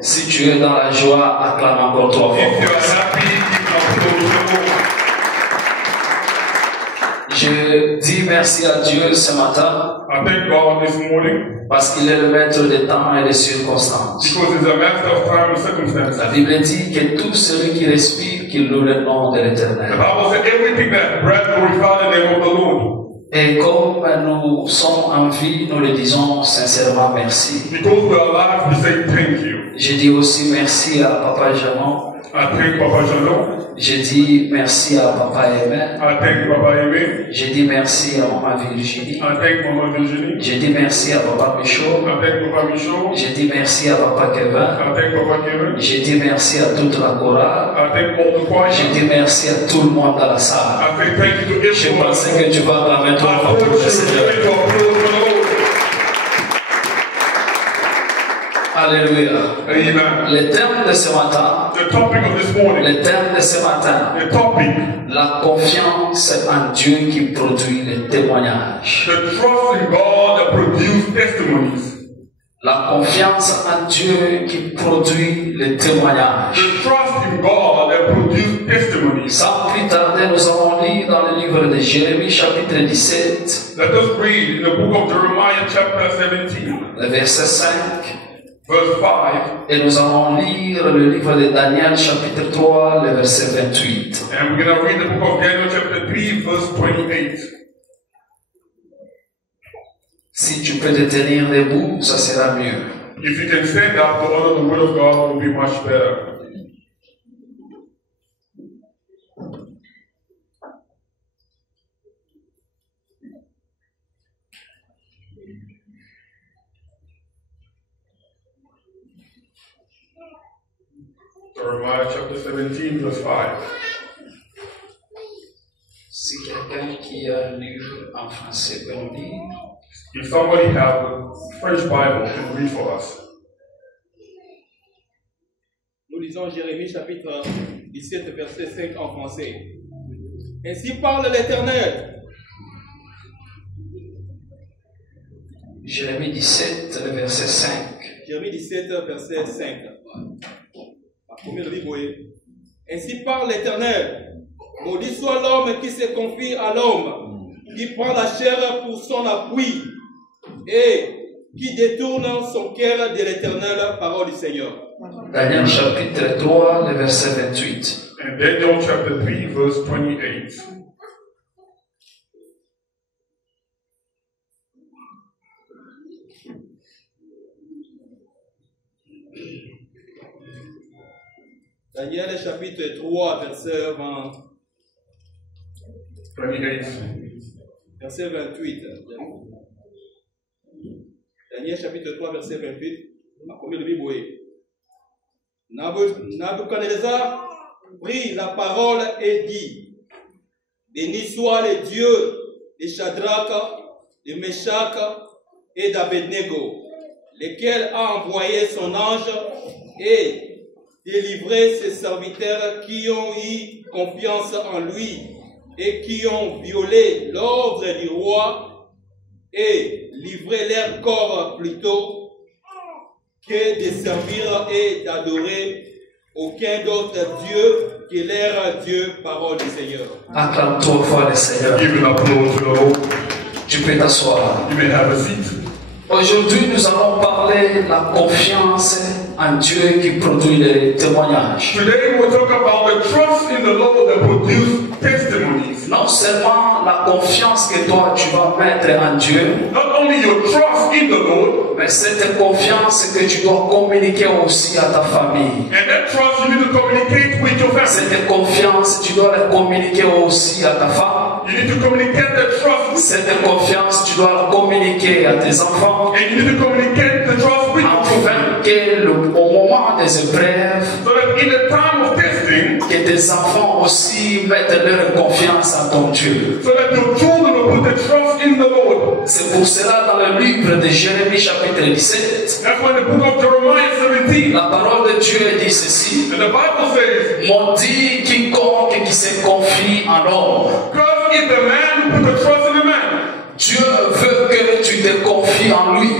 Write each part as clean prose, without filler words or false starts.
Si tu es dans la joie, acclame encore trois fois. If you are happy, Je dis merci à Dieu ce matin I thank God this morning parce qu'il est le maître des temps et des circonstances. because He's a master of time and circumstances. La Bible dit que tout celui qui respire, qu'il loue le nom de The l'Éternel. Bible said everything that breath glorify the name of the Lord. Et comme nous sommes en vie, nous le disons sincèrement merci. Because we are alive, we say thank you. Je dis aussi merci à Papa Jamon. I thank Papa Jalon. Je dis merci à Papa Aimé. I thank Papa Aimé. Je dis merci à Maman Virginie. I thank Mama Virginie. Je dis merci à Papa Michaud. I thank Papa Michaud. Je dis merci à Papa Kevin. I thank Papa Kevin. Je dis merci à toute la chorale. I thank all the choir. Je dis merci à tout le monde dans la salle. I say thank you to Je everyone. pensais que tu vas acclamer toi I pour hope le you Seigneur. make your applause for the Lord. Alléluia. Amen. Le thème de ce matin, The topic of this morning. le thème de ce matin, The topic. la confiance en Dieu qui produit les témoignages. The trust in God that produce testimonies. La confiance en Dieu qui produit les témoignages. The trust in God that produce testimonies. Sans plus tarder, nous allons lire dans le livre de Jérémie, chapitre 17, Let us read in the book of Jeremiah, chapter 17, le verset 5. verse 5. Et nous allons lire le livre de Daniel, chapitre 3, le verset 28. And we're going to read the book of Daniel, chapter 3, verse 28. Si tu peux te tenir debout, ça sera mieux. If you can stand up to honor the word of God, it will be much better. Jeremiah chapter 17, verse 5. Si quelqu'un qui a un livre en français peut nous lire. If somebody has a French Bible, can read for us. Nous lisons Jérémie chapitre 17, verset 5 en français. Ainsi parle l'Éternel. Jérémie 17, le verset 5. Jérémie 17, verset 5. La première Bible, oui. Ainsi parle l'Éternel. Maudit soit l'homme qui se confie à l'homme, qui prend la chair pour son appui et qui détourne son cœur de l'Éternel, parole du Seigneur. Daniel chapitre 3, le verset 28. And Daniel chapter 3, verse 28. Daniel chapitre 3, verset 20. 28. Verset 28. Daniel chapitre 3, verset 28. La première Bible, oui. Nabuchodonosor prit la parole et dit: Béni soit le Dieu de Shadrach, de Meshach et d'Abednego, lequel a envoyé son ange et délivré ses serviteurs qui ont eu confiance en lui et qui ont violé l'ordre du roi et livré leur corps plutôt que de servir et d'adorer aucun d'autre Dieu que leur Dieu, parole du Seigneur. Acclame trois fois le Seigneur. Give an applause to the Lord. Tu peux t'asseoir. You may have a seat. Aujourd'hui, nous allons parler de la confiance en Dieu qui produit les témoignages. Today we'll talk about the trust in the Lord that produce testimonies. Non seulement la confiance que toi tu vas mettre en Dieu, Not only your trust in the Lord, mais cette confiance que tu dois communiquer aussi à ta famille. and that trust you need to communicate with your family. Cette confiance, tu dois la communiquer aussi à ta femme. You need to communicate that trust, Cette confiance, tu dois la communiquer à tes enfants. and you need to communicate the trust with your children. Afin que au moment des épreuves, So that in the time of testing, que tes enfants aussi mettent leur confiance en ton Dieu. so that your children will put the trust in the Lord. C'est pour cela dans le livre de Jérémie chapitre 17, That's why the book of Jeremiah 17, la parole de Dieu dit ceci: and the Bible says, maudit quiconque qui se confie en l'homme. "Cursed is the man who put the trust in a man." Dieu veut que tu te confies en lui.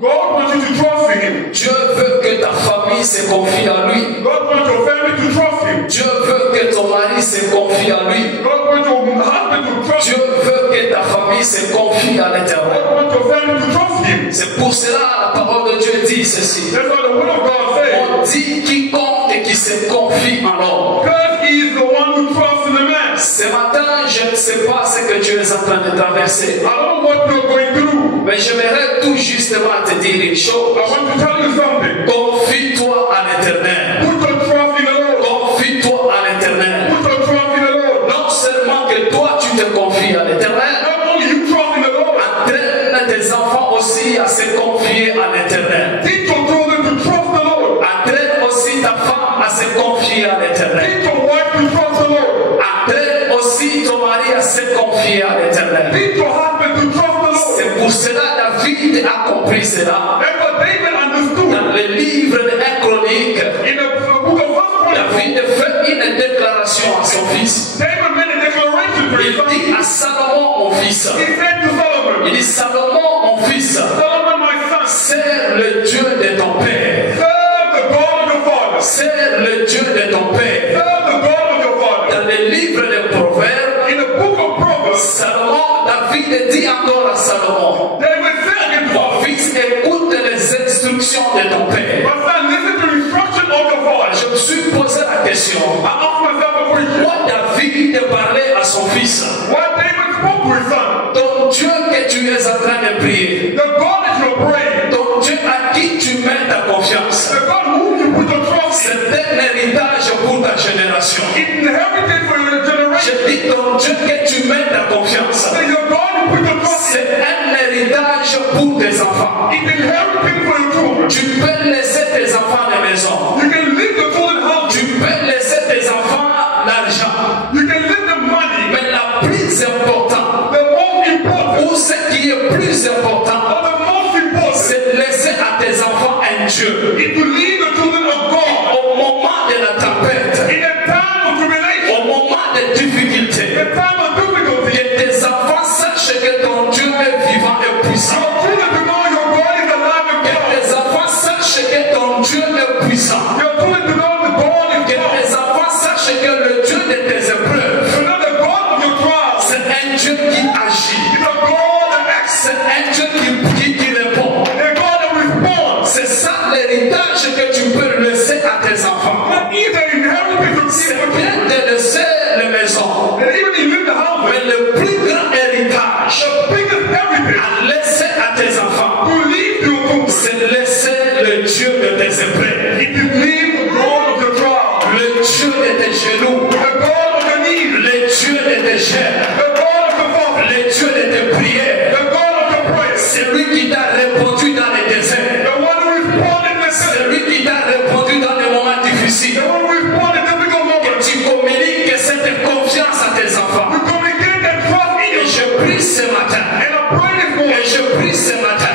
God wants you to trust in Him. Dieu veut que ta famille se se confie à lui. God wants your family to trust Him. Dieu veut que ton mari se confie à lui. God wants your husband to trust Dieu Him. veut que ta famille se confie à l'Éternel. God wants your family to trust Him. C'est pour cela la parole de Dieu dit ceci. That's why the word of God says, On dit quiconque qui se confie en l'homme. God is the one who trusts in the man. Ce matin, je ne sais pas ce que tu es en train de traverser. I don't know what you're going through. Mais j'aimerais tout justement te dire une chose. I want to tell you something. Confie-toi à l'Éternel. Put your trust in the Lord. Confie-toi à l'Éternel. Put your trust in the Lord. Non seulement que toi tu te confies à l'Éternel, Not only you trust in the Lord, entraîne tes enfants aussi à se confier à l'Éternel. teach your children to trust the Lord. Entraîne aussi ta femme à se confier à l'Éternel. Teach your wife to trust the Lord. Entraîne aussi ton mari à se confier à l'Éternel. Teach your husband to trust the Lord. C'est pour cela David a compris cela. That's what David understood. Dans le livre de 1 Chronique, In the book of 1 Chronicles, David fait une déclaration à son fils. David made a declaration to his Il son. dit à Salomon, mon fils, He said to Solomon, il dit Salomon, mon fils, Solomon, my son, sers le Dieu de ton père. serve the God of your father. Sers le Dieu de ton père. Serve the God of your father. Dans le livre des Proverbes, In the book of Proverbs, Salomon, David dit encore à Salomon, David said again to mon Solomon, fils, écoute les instructions de ton père. my son, listen to the instruction of your father. Je me suis posé la question, I asked myself a question. pourquoi David parlait à son fils? Why David spoke to his son? Ton Dieu que tu es en train de prier, The God that you're praying, ton Dieu à qui tu mets ta confiance, the God whom you put your trust in, c'est un héritage pour ta génération. it's inherited for your generation. Je dis ton Dieu que tu mets ta confiance, Say your God you put your trust in, c'est un héritage pour tes enfants. it's inherited for your children. Tu peux laisser tes enfants à la maison. You can leave the children house. Tu peux laisser tes enfants l'argent. You can leave them money. Mais la plus importante, The most important, ou ce qui est plus important, or the most important, c'est de laisser à tes enfants un Dieu. is to leave the children of God Au moment de la tempête, in a time of tribulation, au moment de difficulté, a time of difficulty. que tes enfants sachent que ton Dieu est vivant et puissant. Your children to know your God is alive and Que God. tes enfants sachent que ton Dieu est puissant. Your children to know the God is Que God. tes enfants sachent que le Dieu de tes épreuves, To know the God of your trials. c'est un Dieu qui agit. It's a God that acts. C'est un Dieu qui répond. A God that responds. C'est ça l'héritage que tu peux laisser à tes enfants. That is the inheritance of C'est people. bien de laisser les maisons. And even if you leave the house, Mais le plus grand héritage the biggest heritage à laisser à tes enfants, to leave to your children c'est de laisser le Dieu de tes épreuves, is to leave the God of your trials. le Dieu de tes genoux, The God of your knees. le Dieu de tes chaînes, The God of your fathers. le Dieu de tes prières. The God of your prayers. C'est lui qui t'a répondu dans les déserts. The one who responded in the C'est desert. lui qui t'a répondu dans les moments difficiles. The one who responded in difficult Que moments. tu communiques cette confiance à tes enfants. You communicate that trust in Et you. je prie ce matin. And I pray this Et morning. je prie ce matin.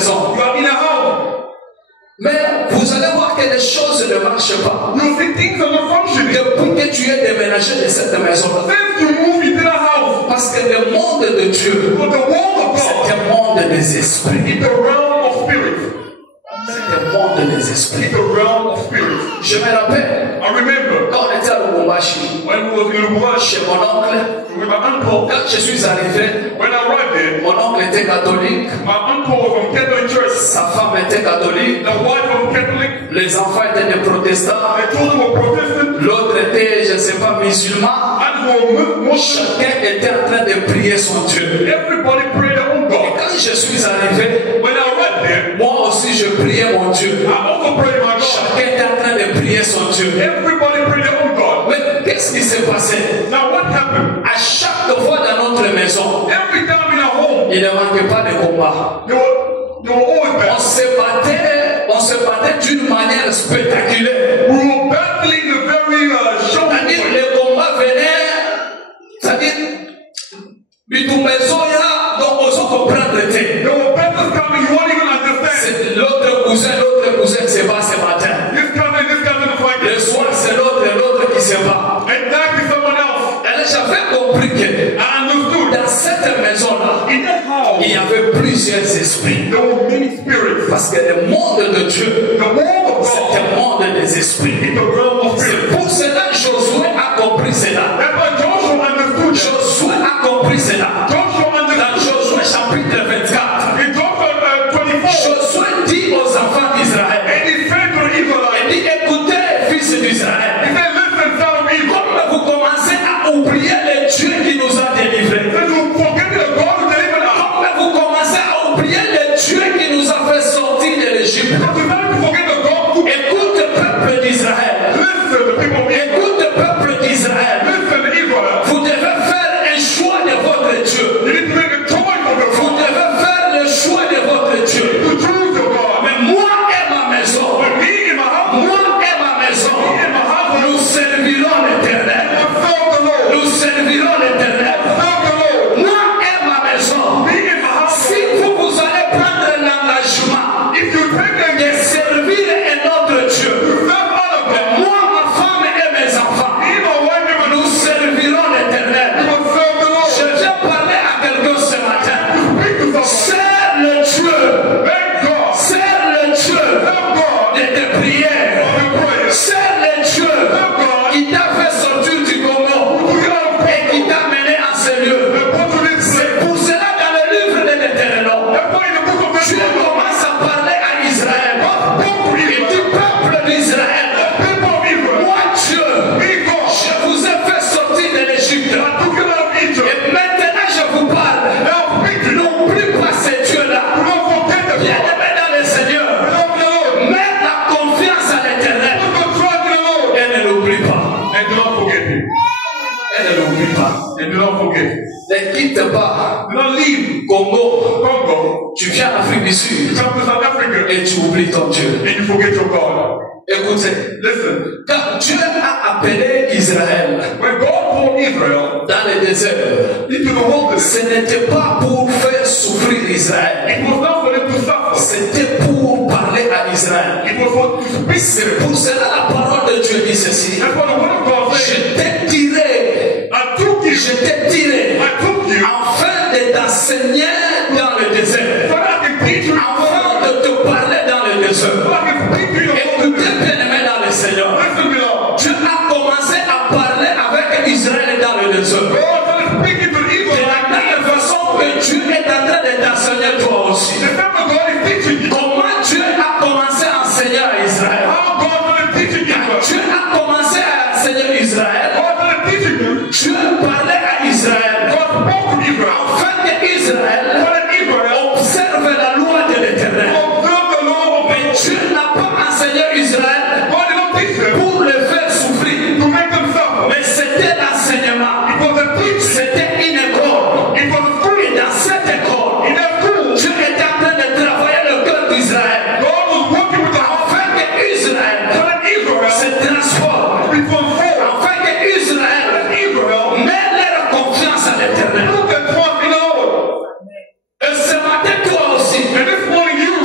maison. You are in a house. Mais vous allez voir que les choses ne marchent pas. You see things are not functioning. Depuis que tu es déménagé de cette maison-là. Since you move into the house. Parce que le monde de Dieu, But the world of c'est God un monde des esprits. is the realm of spirits. C'est un monde des esprits. It's the realm of spirits. Je me rappelle, I remember quand on était à Lubumbashi, when we was in Lubumbashi chez mon oncle, with my uncle. quand je suis arrivé, When I arrived there, mon oncle était catholique, my uncle was from Catholic Church. sa femme était catholique, The wife was Catholic. les enfants étaient des protestants, The children were Protestant. l'autre était, je ne sais pas, musulman. And were Muslim. Chacun était en train de prier son Dieu. Everybody prayed their own Et God. quand je suis arrivé, When I arrived there, moi aussi je priais mon Dieu. I also prayed my God. Chacun était en train de prier son Dieu. Everybody prayed their own God. Mais qu'est-ce qui s'est passé? Now what happened? À chaque fois dans notre maison, Every time in our home, il ne manquait pas de combat. they were always On bad. se battait d'une manière spectaculaire. We were battling the very show. C'est-à-dire, les combats venaient, c'est-à-dire, Bitumbezoya, donc on se comprend le thé. There were battles coming, you won't even understand. C'est l'autre cousin se bat ce matin. This cousin is fighting. Le soir, c'est l'autre qui se bat. And that is someone else. Alors, j'avais compris que I understood. dans cette maison-là, In that house, il y avait plusieurs esprits. there were many spirits. Parce que le monde de Dieu, The world of c'est God un monde des esprits. is the realm of C'est spirits. pour cela que Josué a compris cela. That's why Joshua understood that. Josué a compris cela. Joshua Dans understood. Josué chapitre 24, In Joshua 24, Josué dit aux enfants d'Israël, and he said to the il Israelites, dit, écoutez, fils d'Israël, he said, listen, son of Israel, comme vous commencez à oublier le Dieu qui nous a délivrés, that you forget the God who delivered us. comme vous commencez à oublier le Dieu qui nous a fait sortir de l'Égypte, But you have to forget the God who écoute le peuple d'Israël, listen, the people of Israel. écoute le peuple d'Israël, Listen, Israel. vous devez faire un choix de votre Dieu, You need to make a choice of your vous God. devez faire le choix de votre Dieu. To choose your God. Mais moi et ma maison, But me in my house, moi et ma maison, nous servirons l'Éternel. serve the Lord. Nous servirons l'Éternel. Serve the Lord. Moi et ma maison, Me in my house. si vous allez prendre l'engagement If you take them, de servir un autre Dieu, serve other God. moi, ma femme et mes enfants, Me and my wife, and my nous servirons l'Éternel. we will serve the Lord. Je viens parler à quelqu'un ce matin. Speak to someone. Sers le Dieu, Thank God. sers le Dieu Serve God. de tes prières. Of your prayers. Sers le Dieu Serve God. qui t'a fait sortir du Congo To get out of et qui t'a mené en ce lieu. and go to this place. C'est pour cela dans le livre de l'Éternel, That's why in the book of Dieu Exodus, commence à parler à Israël. Il dit, peuple d'Israël, people of Israel, moi Dieu, me God, je vous ai fait sortir de l'Égypte. to get out of Egypt. Et maintenant je vous parle. Now speak to you. N'oublie pas ce Dieu-là. Do not forget the God. Bien-aimé dans le Seigneur, Love the Lord. mets la confiance à l'Éternel. Put your trust in the Lord. Et ne l'oublie pas. And do not forget Him. Et ne l'oublie pas. And do not forget. Ne quitte pas Do not leave Congo. Congo. Tu viens en Afrique du You Sud come to South Africa et tu oublies ton Dieu. and you forget your God. Écoutez, Listen, quand Dieu a appelé Israël when God called Israel dans le désert, into the wilderness, ce n'était pas pour faire souffrir Israël. it was not for them to suffer. C'était pour parler à Israël. It was for to speak. C'est pour cela la parole de Dieu dit ceci. That's what the word of God Je says. t'ai tiré, I took you. je t'ai tiré I took you afin de t'enseigner dans le désert, so that I can teach you. afin de te parler dans le So désert. I can speak to you. Écoutez, bien-aimé dans le Seigneur, Listen, beloved. Dieu a commencé à parler avec Israël dans le désert. God started speaking to De Israel. la même façon que Dieu est en train de t'enseigner toi aussi. The same way God is teaching you. Comment Dieu a commencé à enseigner à Israël? How God started teaching Israel. Dieu a commencé à enseigner Israël. God started teaching you. Dieu parlait à Israël. God spoke to Israel. Afin que Israël So that Israel observe la loi de l'Éternel. observe the law of Mais God. Dieu n'a pas enseigné Israël God did not teach them pour le faire souffrir. to make them suffer. Mais c'était l'enseignement. It was a teaching. C'était une école. It was a school. Et dans cette école, In that school, Dieu était en train de travailler le cœur d'Israël. God was working with the heart. Afin que Israël So that Israel se transforme. be transformed. Afin que Israël Israel met leur confiance à l'Éternel. put their trust in the Lord. Et ce matin, toi aussi, And this morning you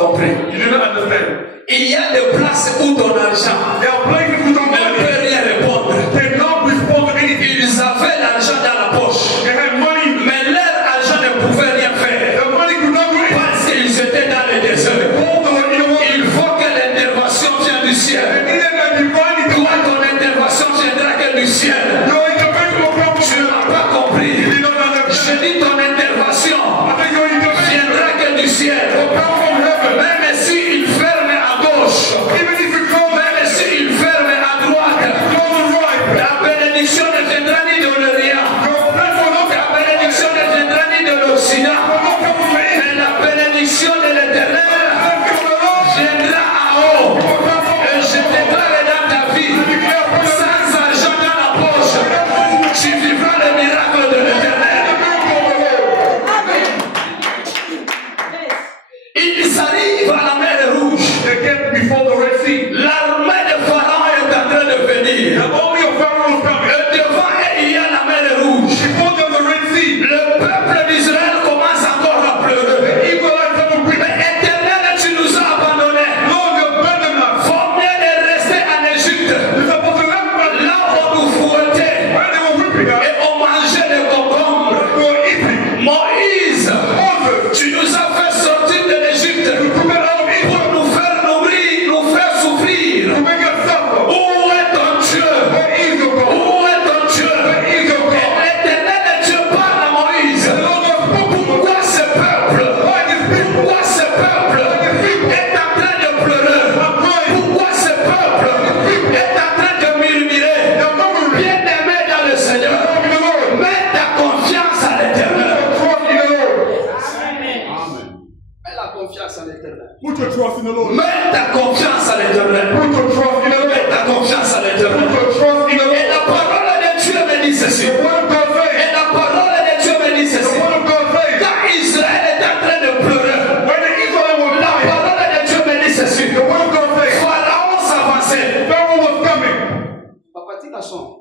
compris. You do not understand. Il y a des places où ton argent There are places who don't ne peut rien répondre. cannot respond to anything. Ils avaient l'argent dans la poche, They had money. mais leur argent ne pouvait rien faire The money could not do anything. parce qu'ils étaient dans le désert. All the way, you know what? Il faut que l'intervention vienne du They ciel. needed a divine Toi, intervention. ton intervention viendra que du ciel. Your intervention will come Tu from n'as pas compris. You did not understand. Je dis ton intervention I think your intervention viendra que du ciel. will come from heaven. Même s'il ferme à gauche, Even if you close même s'il ferme à droite, the right, la bénédiction ne viendra ni de l'Orient, your blessing will not la bénédiction ne viendra ni de l'Occident, come from the east. mais la bénédiction de l'Éternel Blessing of the Lord viendra à haut. will come from Et je déclare dans ta vie, sans argent dans la poche, tu vivras le miracle de l'Éternel. Ils arrivent à la mer Rouge. They get before the Red Sea. L'armée de Pharaon est en train de The venir. army of Pharaoh was coming. Et devant eux, il y a la mer Rouge. Before them, the Red Sea. Le peuple d'Israël commence encore à pleurer. Israelites have a Mais Éternel, tu nous as abandonnés. Lord, you abandoned us. Faut mieux de rester en Égypte. You're supposed to let us. Là où on nous fouettait When they were whipping us, et on mangeait des concombres. we were eating. Moïse, Moses, tu nous as fait sortir de l'Égypte you took us out of Egypt pour nous faire nourrir, nous faire souffrir. to make us suffer. Où est ton Dieu? Where is your God? Où est ton Dieu? Where is your Et God? l'Éternel Dieu parle à Moïse. The Lord has spoken. Pourquoi ce peuple? Why this people? Pourquoi ce peuple est en train de pleurer? Pourquoi ce peuple est en train de murmurer? They're murmuring. Bien-aimé dans le Seigneur, Trust in the Lord. mets ta confiance à l'Éternel. Trust in the Lord. Mets la confiance à l'Éternel. Put your trust in the Lord. Mets ta confiance à l'Éternel. Put your trust in the Mets Lord. ta confiance à l'Éternel. Put your trust in the Et Lord. la parole de Dieu me dit ceci. The word of God Et says. la parole de Dieu me dit The ceci. word of God says. Quand Israël est en train de pleurer, When the Israelites were la dying, parole de Dieu me dit ceci. the word of God says. Pharaon s'avançait. Pharaoh was coming. Papa, tu la chantes.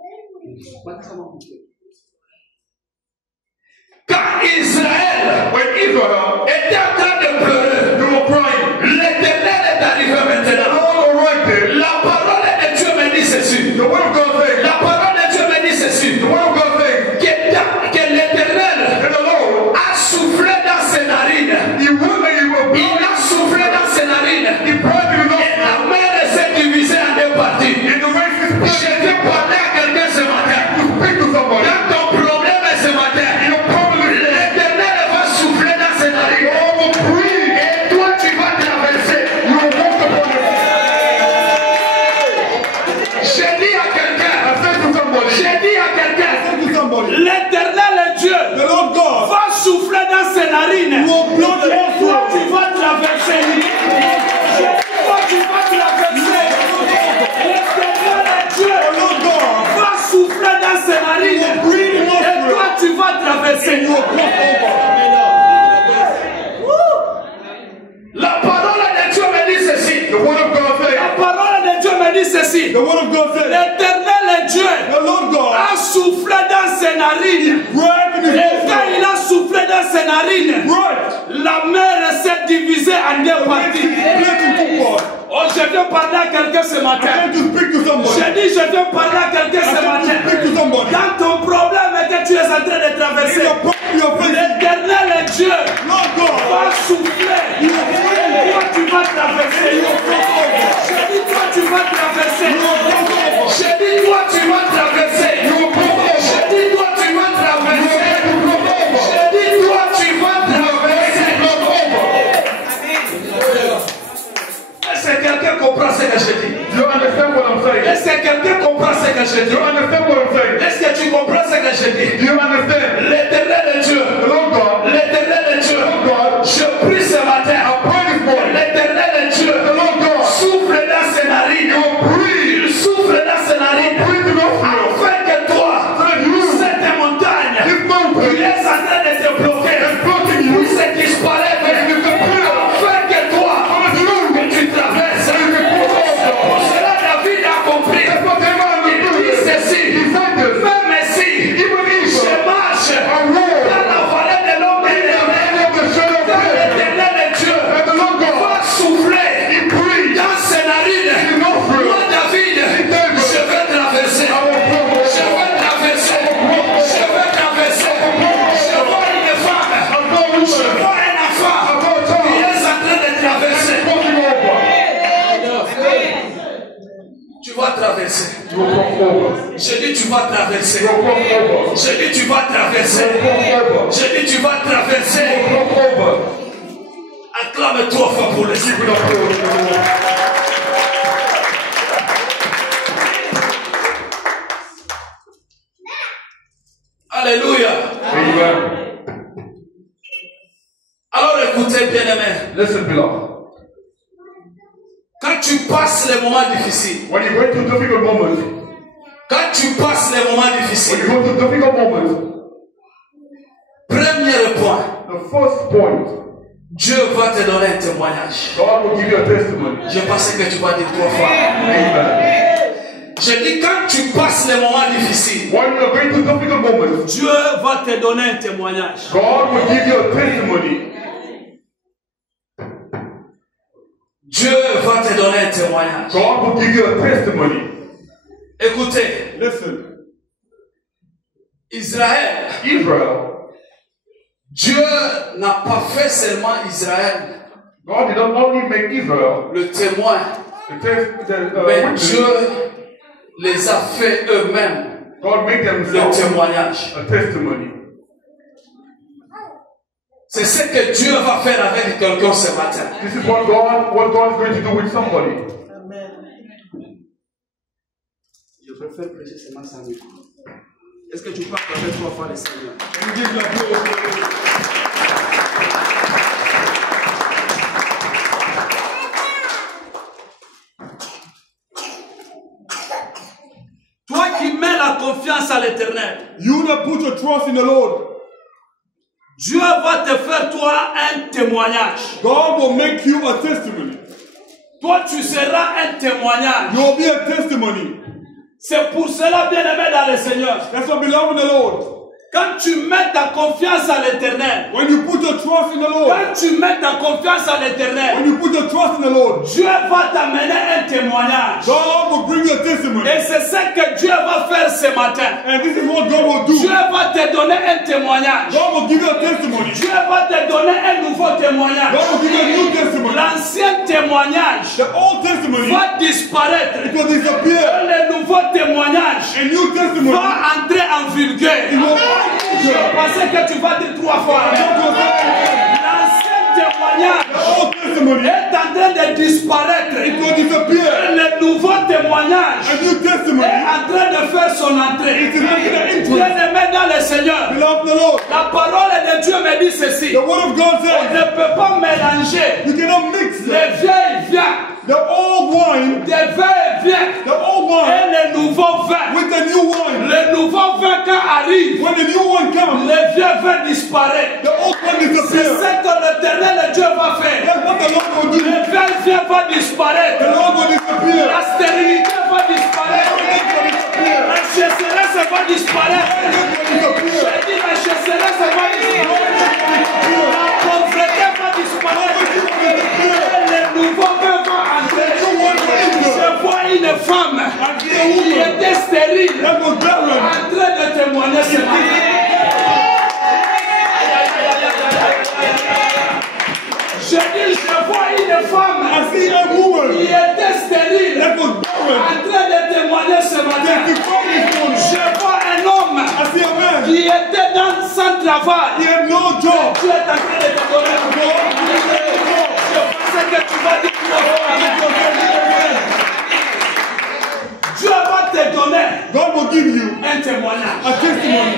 Quand Israël When Israel, était en train de pleurer, they were crying. l'Éternel est arrivé The maintenant. Lord was right there. La parole de Dieu me dit ceci. The word of God says. La parole de Dieu me dit ceci. The word of God says. Que l'Éternel And the Lord, a soufflé dans ses narines. He will and He will Il blow. a soufflé dans ses narines. He prayed to the Et Lord. la mer s'est divisée en deux parties. And the race is Je split. vais parler à quelqu'un ce matin. To speak to somebody. Dans ton problème ce matin, Your problem is l'Éternel va souffler dans ses narines. God will breathe. Et toi, tu vas traverser. You will walk upon it. J'ai dit à quelqu'un, I said to somebody. j'ai dit à quelqu'un, To somebody. l'Éternel est Dieu. The Lord God Va souffler dans ses narines. will blow the Et toi, tu vas traverser. Toi, tu vas traverser. L'Éternel est Dieu. Lord God Va souffler dans ses narines. breathe in Et toi, tu vas traverser. La parole de Dieu me dit ceci. The word of God La says. parole de Dieu me dit ceci. The word of God says. L'Éternel est Dieu. The Lord God A soufflé dans ses narines. breath in His Et quand nostrils. il a soufflé dans ses narines, Breath. la mer s'est divisée en deux parties. Split in two parts. Oh, je viens parler à quelqu'un ce I matin. came to speak to somebody. Je dis, je viens parler à quelqu'un I ce came to matin. speak to somebody. Dans ton problème que tu es en train de In traverser, your problem, your face. l'Éternel est Dieu. Lord God. Va souffler. Toi, tu vas traverser. Je dis, toi, tu vas traverser. Je dis, toi, tu vas traverser. Je dis, toi, tu vas traverser. Je dis, toi, tu vas traverser. Est-ce que quelqu'un comprend ce que je dis? You understand what I'm saying? Est-ce que quelqu'un comprend ce que je dis? You understand what I'm saying? Est-ce que tu comprends ce que je dis? You understand? L'Éternel J'ai dit tu vas traverser. You'll cross over. J'ai dit tu vas traverser. You'll cross over. J'ai dit tu vas traverser. You'll cross over. Acclame 3 fois pour le Keep it Seigneur. up for the Lord. Alléluia. Amen. Alors écoutez bien aimé. Listen, beloved. Quand tu passes les moments difficiles, When you go through difficult moments, quand tu passes les moments when difficiles, you go through difficult moments, premier point, the first point, Dieu va te donner un témoignage. God will give you a testimony. Je pensais que tu vas dire 3 fois. Amen. Je dis quand tu passes les moments difficiles, When you are going through difficult moments, Dieu va te donner un témoignage. God will give you a testimony. Dieu va te donner un témoignage. God will give you a testimony. Écoutez, Listen, Israël, Dieu n'a pas fait seulement Israël God did not only make Israel le témoin, mais witness, Dieu les a fait eux-mêmes God made le themselves témoignage. a testimony. C'est ce que Dieu va faire avec quelqu'un ce matin. This is what God is going to do with somebody. Je préfère prêcher seulement sans micro. Est-ce que tu peux acclamer 3 fois le Seigneur? Toi qui mets la confiance à l'Éternel, You that put your trust in the Lord, Dieu va te faire toi un témoignage. God will make you a testimony. Toi tu seras un témoignage. You will be a testimony. C'est pour cela, bien-aimé dans le Seigneur, That's what belong in the Lord. quand tu mets ta confiance à l'Éternel, When you put your trust in the Lord, quand tu mets ta confiance à l'Éternel, when you put your trust in the Lord, Dieu va t'amener un témoignage. God will bring you a testimony. Et c'est ce que Dieu va faire ce matin. And this is what God will do. Dieu va te donner un témoignage. God will give you a testimony. Dieu va te donner un nouveau témoignage. God will give you a new testimony. L'ancien témoignage The old testimony, va disparaître. it will disappear. Le nouveau témoignage A new testimony, va entrer en vulgaire. it will Je pensais que tu vas dire 3 fois. L'ancien témoignage The old testimony, est en train de disparaître. it will disappear. Le nouveau témoignage A new testimony, est en train de faire son entrée. it is making an entrance. Bien-aimé dans le Seigneur, Beloved the Lord, la parole de Dieu me dit ceci. the word of God On says, ne peut pas mélanger you cannot mix les vieilles viands, the old wine, des vieilles viands the old wine, et les nouveaux vins. with the new wine. Le nouveau vin quand arrive, When the new one comes, les vieux vins disparaissent. the old one C'est disappears. ce que l'Éternel Dieu va faire. That's what the Lord will do. Les vieux vins vont disparaître. The Lord will disappear. La stérilité va disparaître. Everything will disappear. La chasseresse va disparaître. Everything will disappear. J'ai dit la chasseresse va disparaître. La pauvreté va disparaître. Et les nouveaux vins vont entrer. Je vois une femme qui était stérile That was barren. en train de témoigner ce matin. Je dis, je vois une femme I see a woman qui était stérile that was barren. en train de témoigner ce matin. Je vois un homme I see a man. qui était sans travail. He had no job. Tu es en train de te donner un job. Je pensais que tu vas dire Dieu va te donner God will give you un témoignage. a testimony.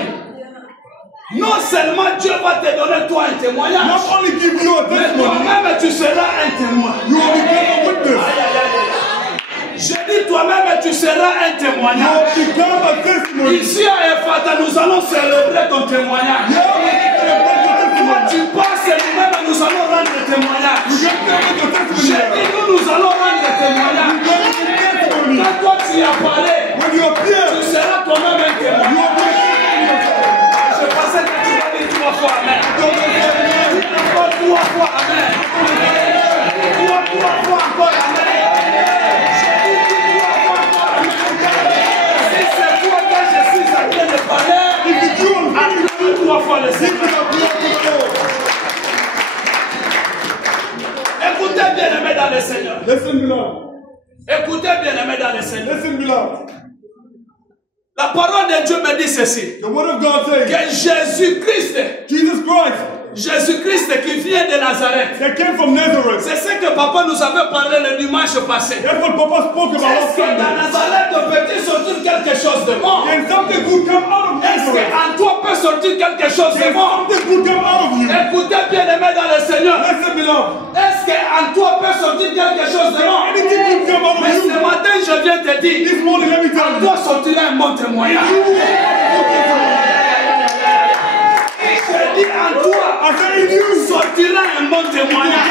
Non seulement Dieu va te donner toi un témoignage, Not only give you a mais testimony, toi-même tu seras un témoin. you will become a witness. Je dis toi-même tu seras un You témoignage. will become a testimony. Ici à Ephata, nous allons célébrer ton témoignage. Yeah, we can celebrate your Toi testimony. tu passes et nous-mêmes nous allons rendre témoignage. You can celebrate your Je testimony. dis nous allons rendre témoignage. You can give testimony. Quand toi tu y apparais, When you appear, tu seras toi-même un you témoin. will be Je pensais que tu vas dire 3 fois Amen. Encore 3 fois Amen. 3 fois encore Amen. Je dis 3 fois encore Amen. Si c'est toi que je suis en train de parler, acclame 3 fois le Seigneur. Écoutez bien aimé dans le Seigneur. Listen, beloved. Écoutez bien aimé dans le Seigneur. Listen, beloved. La parole de Dieu me dit ceci. The word of God says, Que Jésus-Christ qui vient de Nazareth. that came from Nazareth. C'est ce que papa nous avait parlé le dimanche passé. That's what Papa spoke about Est-ce last que dans Sunday. Nazareth peut-il sortir quelque chose de bon? And something good come out of Est-ce Nazareth. qu'en toi peut sortir quelque chose de And bon? something good come out of you. Écoutez bien aimé dans le Seigneur. Listen, beloved. Est-ce qu'en toi peut sortir quelque chose de bon? Anything good come out of Mais you. ce matin je viens te dire, This morning, let me tell en you. toi sortira un bon témoignage. Je dis en toi I say in you. sortira un bon témoignage.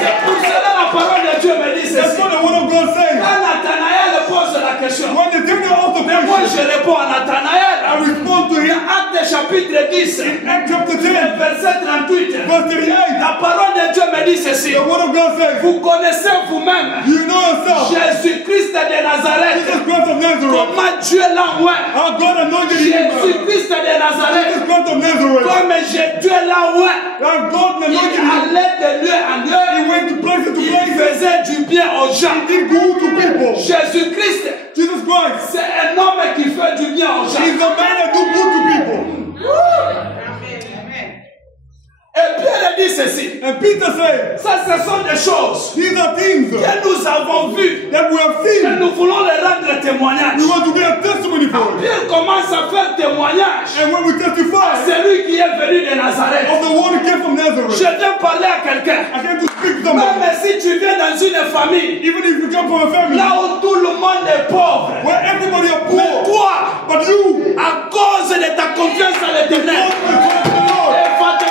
C'est pour cela la parole de Dieu me dit That's ceci. what the word of God says. Quand Nathanaël pose la question, When the Daniel asked the mais moi question, je réponds à I Nathanaël. respond to him. Acte chapitre 10, In Acts chapter 10, verset 38. verse 38, La parole de Dieu me dit ceci. the word of God says, Vous connaissez vous-même you know yourself, Jésus-Christ de Nazareth. Jesus Christ of Nazareth, Comment Dieu l'a oint. how God anointed him, Jésus-Christ de Nazareth. Jesus Christ of Nazareth, Comme Dieu l'a oint. how God Il anointed him, allait de lieu en he lieu. went to places to Il places, faisait du bien aux gens. he did good to people. Jésus-Christ, Jesus Christ, c'est un homme qui fait du bien aux gens. he's a man that do good to people. Et Pierre dit ceci. And Peter said, Ça, ce sont des choses these are things que nous avons vues, that we have que seen. nous voulons les rendre témoignages. We want to be a testimony for it. Pierre commence à faire témoignage. And when we testify C'est lui qui est venu de Nazareth. of the one who came from Je Nazareth, viens parler à quelqu'un. I came to speak to somebody. Même si tu viens dans une famille, Even if you come from a family là où tout le monde est pauvre, where everybody are mais poor, toi, but you, à cause de ta confiance à l'éternel,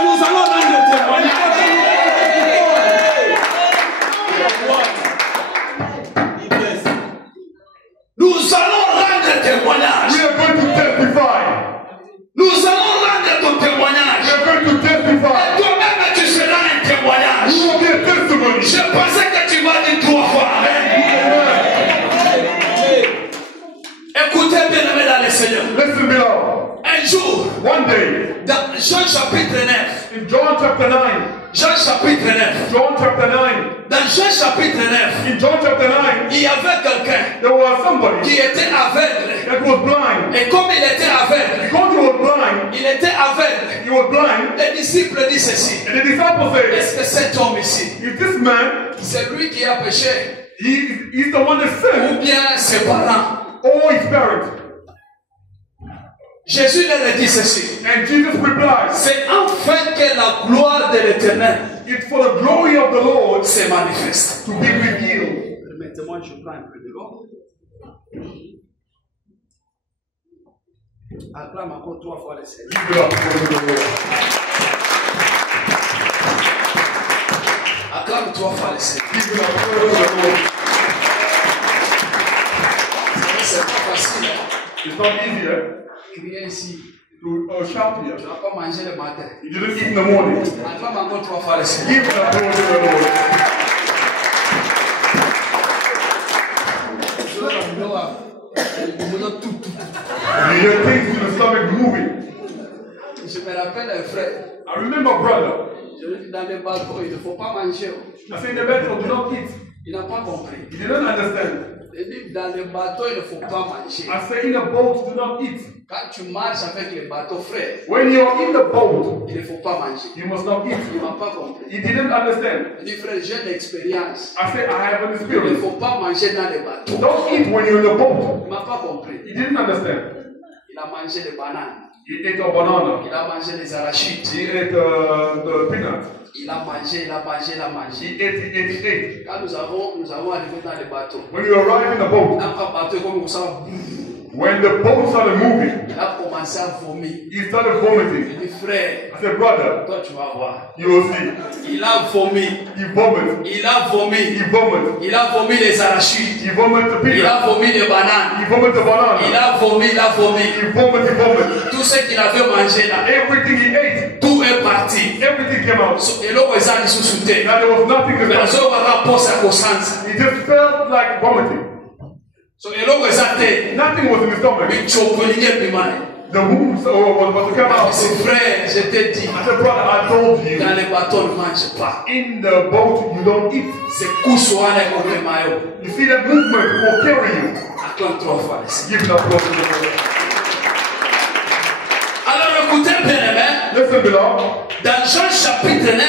nous allons rendre témoignage. Nous allons rendre témoignage. we are going to testify. Nous allons rendre ton témoignage. We are going to testify. Toi-même, tu seras un témoignage. We will be a testimony. Je pensais que tu vas dire 3 fois. Amen. Écoutez bien aimé dans le Seigneur. Listen, beloved. Un jour, One day, dans Jean chapitre 9, in John chapter 9, Jean chapitre 9, John chapter 9, dans Jean chapitre 9, in John chapter 9, il y avait quelqu'un there was somebody qui était aveugle. that was blind. Et comme il était aveugle, Because he was blind, il était aveugle. he was blind, Les disciples disent ceci. and the disciples said, Est-ce que cet homme ici, if this man, c'est lui qui a péché, he's the one that sinned, ou bien ses parents? or his parents? Jésus leur dit ceci. And Jesus replied, C'est afin que la gloire de l'Éternel it's for the glory of the Lord se manifeste. to be revealed. Permettez-moi, je prends un peu de l'eau. Acclame encore 3 fois le Seigneur. Give it up for the Lord. Acclame 3 fois le Seigneur. Give it up for the Lord. C'est pas facile. Hein? It's not easier Crier ici. to shout here. Tu n'as pas mangé le matin. You didn't eat in the morning. Acclame encore 3 fois le Seigneur. Give it up for the Lord. You hear things in the stomach moving. Je me rappelle un frère. I remember brother. Je lui dis dans le bateau, il ne faut pas manger. I said in the bedroom, do not eat. Il n'a pas compris. He didn't understand. Il dit dans le bateau, il ne faut pas manger. I said in the boat, do not eat. Quand tu marches avec le bateau, frère, When you're in the boat, il ne faut pas manger. you must not eat. Il n'a pas compris. He didn't understand. Il dit, frère, j'ai l'expérience. I said, I have an Il ne experience. faut pas manger dans le bateau. Don't eat when you're in the boat. Il n'a pas compris. He didn't understand. Il a mangé des bananes. He ate a banana. Il a mangé des arachides. He ate the peanut. Il a mangé, il a mangé, il a mangé. He ate. Quand nous avons arrivé dans le bateau, When you arrive in the boat, dans le bateau, comme ça, when the boat started moving, il a commencé à vomir. he started vomiting. Il dit, frère, I said, brother, toi tu vas voir. you will see. Il a vomi. He vomit. Il a vomi. He vomit. Il a vomi les arachides. He vomit the Il peanut. a vomi les bananes. He vomit the Il banana. a vomi, il a vomi. He vomit. Tout ce qu'il avait mangé là, Everything he ate, tout est parti. everything came out. Et l'eau est allée sous sous terre. Now there was nothing Mais la left. zone va rapporter à conscience. He just felt like vomiting. So et l'eau est allée. Nothing was in his stomach. Mais tu peux lier plus mal. The wounds was about to come out. C'est vrai, je t'ai dit. I said, brother, I told you, Dans les bateaux, ne mange pas. in the boat you don't eat. C'est couche ou aller au maillot. You see that movement will carry you. Acclame 3 fois. Give an applause to the Lord. Alors écoutez bien aimé. Listen, beloved. Dans Jean chapitre 9.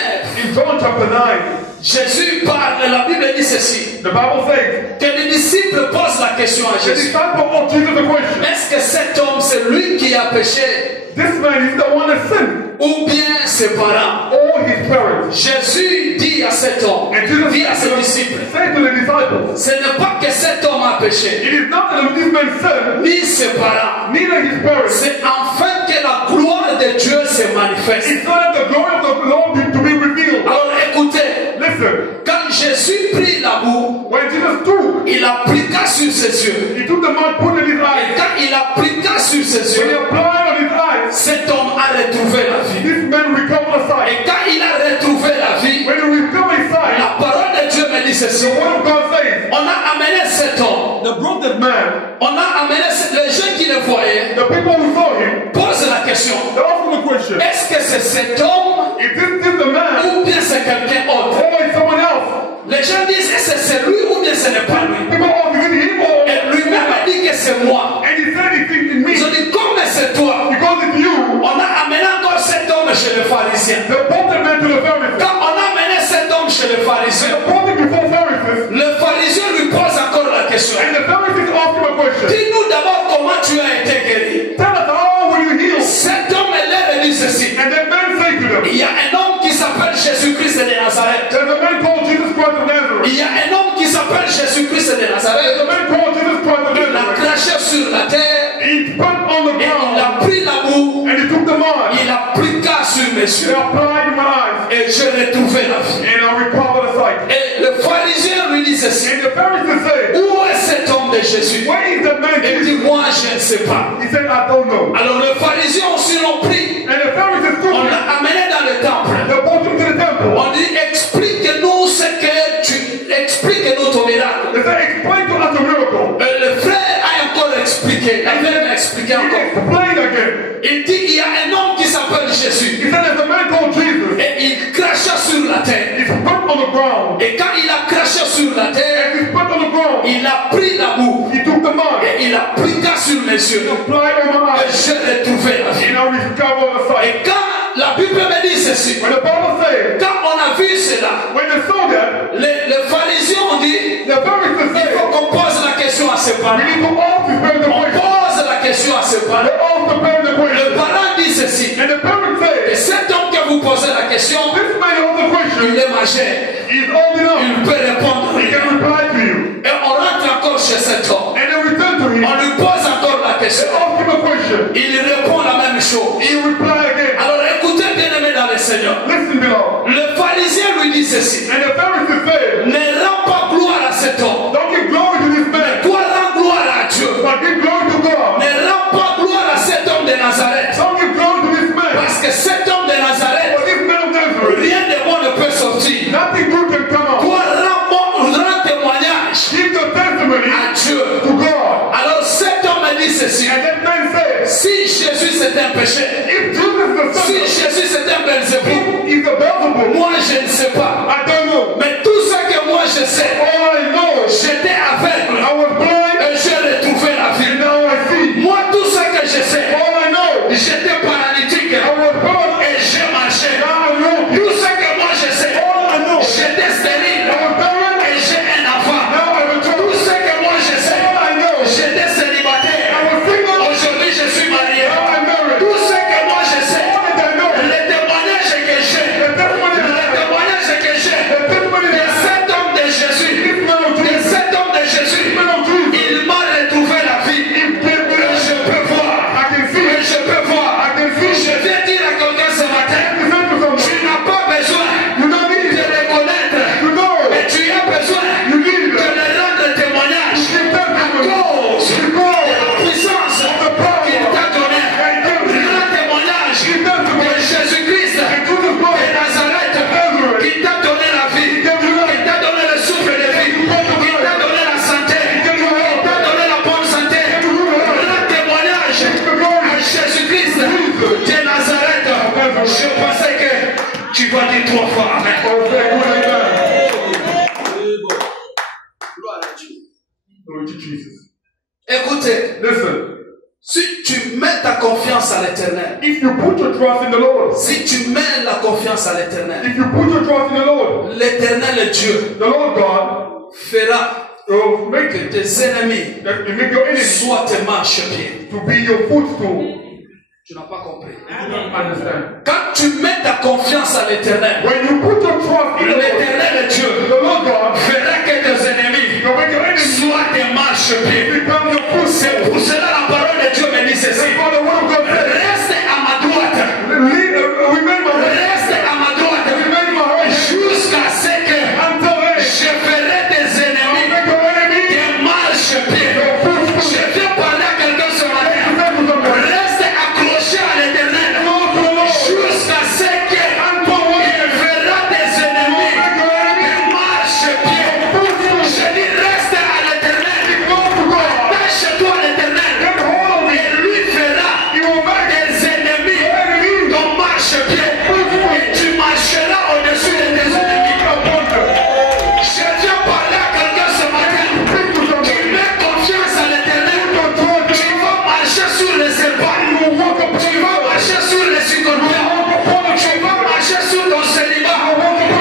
In John chapter 9. Jésus parle, la Bible dit ceci. The Bible says. Que les disciples posent la question à The Jésus. disciple asked Jesus the question. Est-ce que cet homme c'est lui qui a péché? This man is the one that sinned. Ou bien ses parents? Or his parents. Jésus dit à cet homme, dit à ses disciples, say to the disciples, ce n'est pas que cet homme a péché, it is not that this man sinned, ni ses parents, neither his parents. c'est enfin que la gloire de Dieu se manifeste. It's so that the glory of the Lord to be revealed. Alors écoutez, listen, quand Jésus prit la boue, when Jesus took, il appliqua sur ses yeux. he took the mud, put it in his Et eyes. quand il appliqua sur ses When he yeux, applied on his eyes, cet homme a retrouvé la vie. this man recovered the sight. Et quand il a retrouvé la vie, When he recovered his sight, la parole de Dieu me dit ceci. the word of God says, On a amené cet homme. the broken man, On a amené les gens qui le voyaient. the people who saw him, Pose la question. they asked him the question, Est-ce que c'est cet homme is this the man, ou bien c'est quelqu'un autre? or is someone else? Les gens disent est-ce que c'est lui ou bien ce n'est pas lui? People asked, is it him or? Et lui-même a dit que c'est moi. And he said, it's in me, Ils ont dit comme c'est toi. because it's you. On a amené encore cet homme chez le pharisien. They brought the man to the Pharisees. Quand on a amené cet homme chez le pharisien, They brought him before Pharisees. le pharisien lui pose encore la question. And the Pharisees asked him a question. Dis-nous d'abord comment tu as été guéri. Tell us, how were you healed? Cet homme est dit ceci. And the man said to them, Il y a un homme qui s'appelle Jésus-Christ de Nazareth. there's a man called Jesus Christ of Nazareth. Il y a un homme qui s'appelle Jésus-Christ de Nazareth. There's a man called Jesus Christ of Il a Nazareth. craché sur la terre. He put on the Et il ground a pris la boue. and he took the mud. Il appliqua sur mes He yeux. applied in my eyes Et j'ai retrouvé la vie. and I recovered the sight. Et le pharisien lui dit ceci. And the Pharisees said, Où est cet homme de Jésus? where is that man Il Jesus? dit, moi je ne sais pas. He said, I don't know. Alors le pharisien aussi l'ont pris. And the Pharisees took On him. l'a amené dans le temple. They brought him to the temple. On dit, explique-nous ce que tu... Explique-nous ton miracle. They said, explain to us a miracle. Le frère a encore expliqué. Il vient m'expliquer He encore. explained again. Il dit, il y a un homme qui s'appelle Jésus. He said, there's a man called Jesus. Et il cracha sur la terre. He spit on the ground. Et quand il a craché sur la terre, And he spit on the ground. il a pris la boue. He took the mud. Et il appliqua sur mes yeux. Applied on my Et eyes. j'ai retrouvé la vie. And I recovered the sight. Et quand la Bible me dit ceci, When the Bible says, quand on a vu cela, when they saw that, les pharisiens ont dit, the Pharisees il faut said, qu'on pose la question à ses we parents. need to ask this man the On question. pose la question à ses They parents. asked the man the Le question. parent dit ceci. And the parent Et said, cet homme que vous posez la question, this man asked the question. il est majeur. He's old enough. Il peut répondre. He can reply to you. Et on rentre encore chez cet homme. And they return to him. On lui pose encore la They question. ask him a question. Il répond la même chose. He reply again. Alors écoutez bien aimé dans le Seigneur. Listen, beloved. Le pharisien lui dit ceci. And the Pharisees said, Ne rends pas gloire à cet homme. don't give glory to this man, Toi rends gloire à Dieu. but give glory to God. Ne rends pas gloire à cet homme de Nazareth. Don't give glory to this man. Parce que cet homme de Nazareth, For this man of Nazareth, rien de bon ne peut sortir. nothing good can come out. Toi rends témoignage Give the testimony à Dieu. to God. Alors cet homme a dit ceci. And that man said, Si Jésus c'est un péché, if Jesus is si the son Jésus c'est un Belzébuth, of is a Beelzebub, moi je ne sais pas. I don't know. Mais tout ce que moi je sais, All I know is j'étais aveugle I was blind et j'ai retrouvé la and vie. now I see. Moi tout ce que je sais, All I know is j'étais paralytique I was born et j'ai marché. now I walk. Tout ce que moi je sais, All I know j'étais stérile I was barren et j'ai un enfant. now I Tout return. ce que moi je sais, All I know j'étais célibataire. I was single Aujourd'hui je suis marié. now I'm married. Tout ce que moi je sais, All that I know le témoignage que j'ai, the testimony le that I have, témoignage que j'ai the testimony de that I have, cet homme de Jésus, this man of de Jesus, cet homme de Jésus, this man of Jesus, il m'a retrouvé la vie. he gave me Et je peux voir, I can see et it. je peux voir. I can see Je it. viens dire à quelqu'un ce matin, You said to someone, tu n'as pas besoin you don't need de it. les connaître, You know mais it. tu as besoin You need de it. leur rendre témoignage You à testimony. cause de Because la puissance the power qu'il t'a donnée. and given Rends témoignage you testimony. de Jésus-Christ And to the de Lord, Nazareth Nazareth, qui t'a donné la vie, he gave you qui life. t'a donné le souffle de vie, qui t'a donné la santé, qui t'a donné la bonne santé. Rends témoignage à Jésus-Christ de Nazareth. Je pensais que tu vas dire 3 fois Amen. Oh, thank you, amen. Gloire à Dieu. Glory to Jesus. Écoutez, Listen. si tu mets ta confiance à l'éternel, If you put your trust in the Lord, si tu mets la confiance à l'éternel, if you put your trust in the Lord, l'éternel Dieu the Lord God fera will make que it tes ennemis that you make your enemies soient tes marchepieds. to be your footstool. Tu n'as pas compris. You don't understand. Quand tu mets ta confiance à l'éternel, When you put your trust in the Lord, l'éternel Dieu the Lord God fera que tes ennemis will make your enemies soient tes marchepieds. become your footstool. C'est pour cela la parole de Dieu me dit ceci. For the word of God says, Reste à ma droite. remain my right, Reste à ma droite. remain my right, Jusqu'à ce que until then, je ferai tes ennemis make your enemies tes marchepieds. your footstool. Je viens parler à quelqu'un ce matin. Reste accroché à l'éternel. Jusqu'à ce que il fera tes ennemis tes marchepieds. Je dis reste à l'éternel. Attache-toi à l'éternel. Et lui fera tes ennemis ton marchepied. Et tu marcheras au-dessus de tes ennemis. Je viens parler à quelqu'un ce matin. Tu mets confiance à l'éternel. Tu vas marcher sur les serpents. Tu vas marcher sur les scorpions. Tu vas marcher sur ton célibat.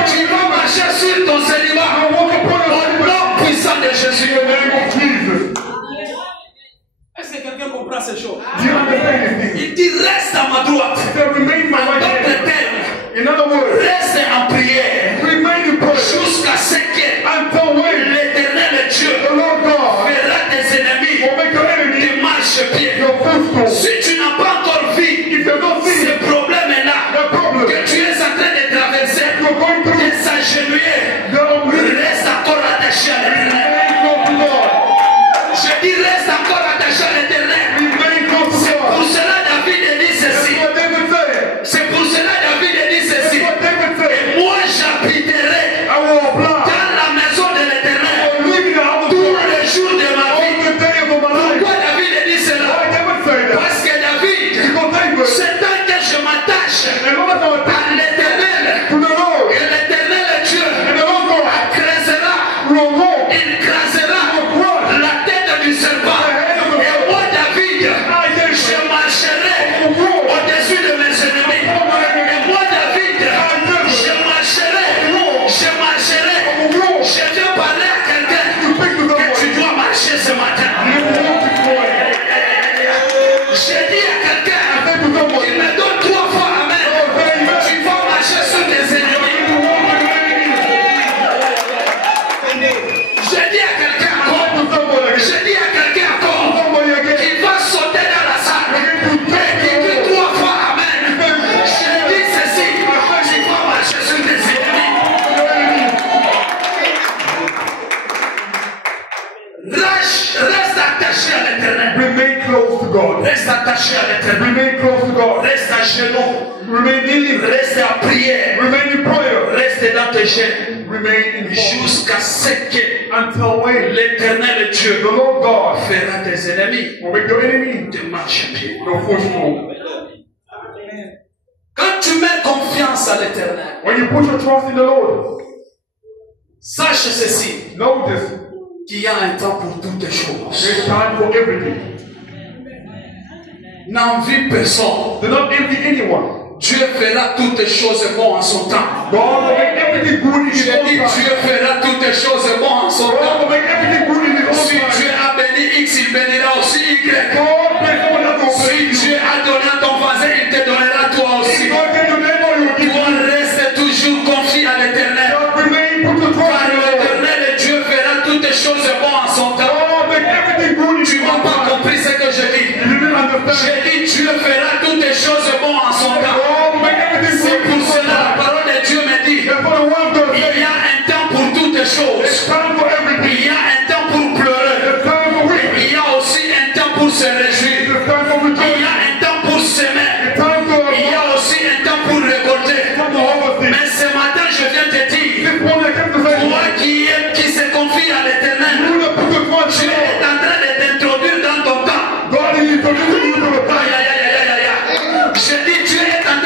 Tu vas marcher sur ton célibat. Au nom puissant de Jésus. Est-ce que quelqu'un comprend ces choses? Do you understand this thing? Il dit reste à ma droite. That remain my En right d'autres hand. termes, In other words, reste en prière remain in prayer jusqu'à ce que until when l'éternel Dieu the Lord God fera tes ennemis will make your enemy tes marchepieds. your footstool. Si tu n'as pas encore vu If you're not seeing ce problème-là the problem que tu es en train de traverser, you're going through, de s'agenouiller, reste encore attaché à l'éternel. remain close to God. Je dis reste encore attaché à l'éternel. Remain close to C'est pour God. cela David dit That's ceci. what David said. C'est pour cela David dit That's ceci. what David said. Moi j'habiterai I will apply. dans la maison de l'éternel I will live in the house of tous God les jours de ma all vie. the days of my life. Pourquoi David dit cela? Why David say that? Parce que David, Because David, c'est tant que je m'attache in order to à attack l'éternel, to the Lord, et l'éternel Dieu and the Lord God écrasera, will walk, il écrasera will crush la tête du serpent. Et moi David, je marcherai au-dessus de mes ennemis. Et moi David, je marcherai. Je viens parler à quelqu'un que tu dois marcher ce matin. J'ai dit à quelqu'un, il me donne 3 fois amen. Tu vas marcher sur tes ennemis. J'ai dit à quelqu'un encore, j'ai dit à quelqu'un encore, qui va sauter dans la salle et qui dit 3 fois amen. J'ai dit ceci, tu vas marcher sur tes ennemis. Reste attaché à l'éternel. remain close to God. Reste attaché à l'éternel. Remain close to God. Reste à genoux. Remain kneeling. Reste en prière. Remain in prayer. Reste dans tes chaînes. Remain in faith. Jusqu'à ce que Until when l'éternel Dieu the Lord God fera tes ennemis will make your enemy te marchepieds. your footstool. Quand tu mets confiance à l'éternel, When you put your trust in the Lord, sache ceci, know this. qu'il y a un temps pour toutes les choses. There's time for everything. N'envie personne. Do not envy anyone. Dieu fera toutes choses bonnes en son temps. God will make everything good in His J'ai own dit, time. Dieu fera toutes choses bonnes en son God temps. will make everything good in His Si own Dieu time. a béni X, il bénira aussi Y. God bless someone else will Si bless Dieu you. a donné à ton voisin, il te donnera toi aussi. God gave your neighbor, He will give Toi, you. reste toujours confié à l'éternel. God remain, put your trust Car in the Lord. l'éternel Dieu fera toutes choses bonnes en son temps. God make everything good in Tu His n'as own pas time. compris ce que je dis. You didn't understand. J'ai dit, Dieu fera toutes choses bonnes en son temps. God will make everything C'est good in pour His own cela la time. parole de Dieu me dit, That's what the word of God il says. y a un temps pour toutes It's choses. time for everything. Il y a un temps pour pleurer. It's time for weeping. Il y a aussi un temps pour se réjouir. It's time for Il y rejoicing. a un temps pour s'aimer. It's time for Il y a aussi un temps pour récolter. harvesting. Mais ce matin, je viens te dire, This morning I came to say, toi qui se confie à l'éternel, you will put your trust Dieu in the est en train de t'introduire dans ton temps. Lord. God is introducing you to the Aïe, time. aïe, aïe, aïe, aïe, aïe. Je dis, Dieu est en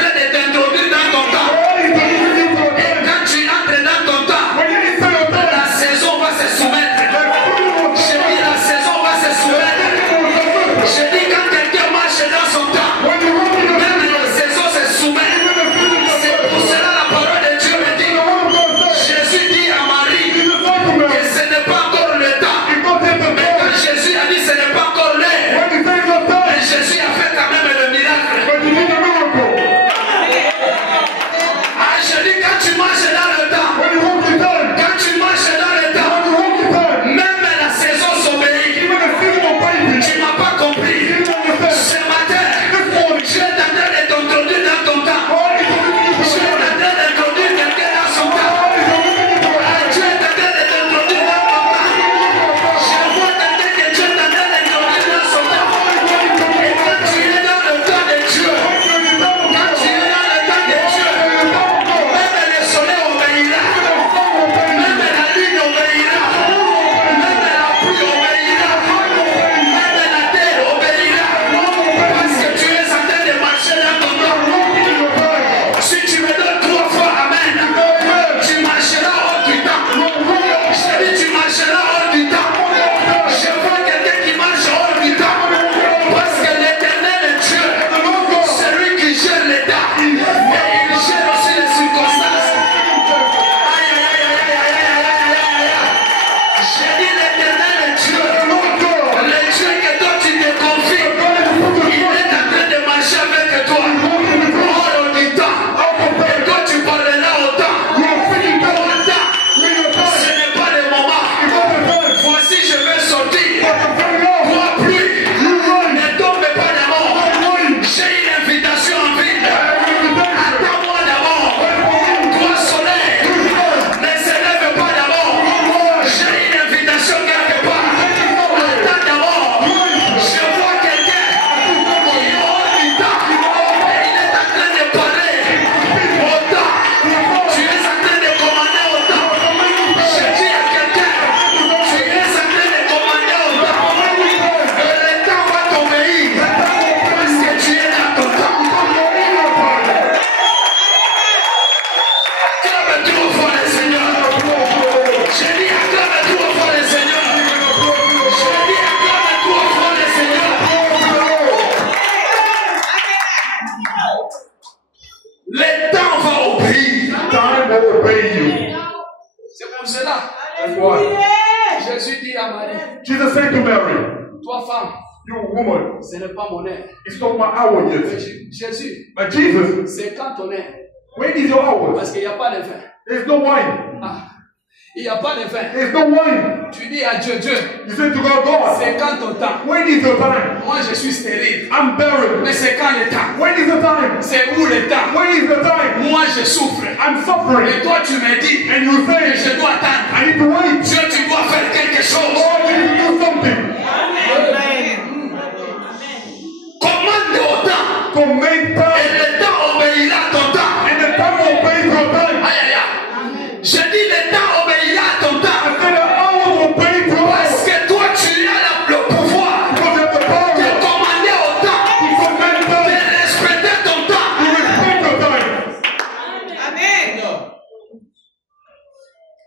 cela, That's why Jésus dit à Marie, Jesus said to Mary, toi femme, you woman, ce n'est pas mon heure. it's not my hour Mais yet. Jésus, But Jesus, c'est quand ton heure. when is your hour? Parce qu'il n'y a pas de vin. There's no wine. Ah, il n'y a pas de vin. There's no wine. Tu dis à Dieu, Dieu, You say to God, God, c'est quand ton temps. when is your time? Moi je suis stérile. I'm barren. Mais c'est quand le temps. When is the time? C'est où le temps? When is the time? Moi je souffre. I'm Et suffering. toi tu me dis, And you que say, je dois attendre. I need to wait. Dieu, tu dois faire quelque chose. God, you need to do something. Commande au temps. Command Et time. le temps obéira à ton temps. And the time obeys your time. Aïe aïe aïe. Je dis le temps obéira à ton temps. And then the hour obeys your Parce time. que toi tu as le pouvoir Because you have the de power commander au to temps. command De time. respecter ton temps. To respect your time.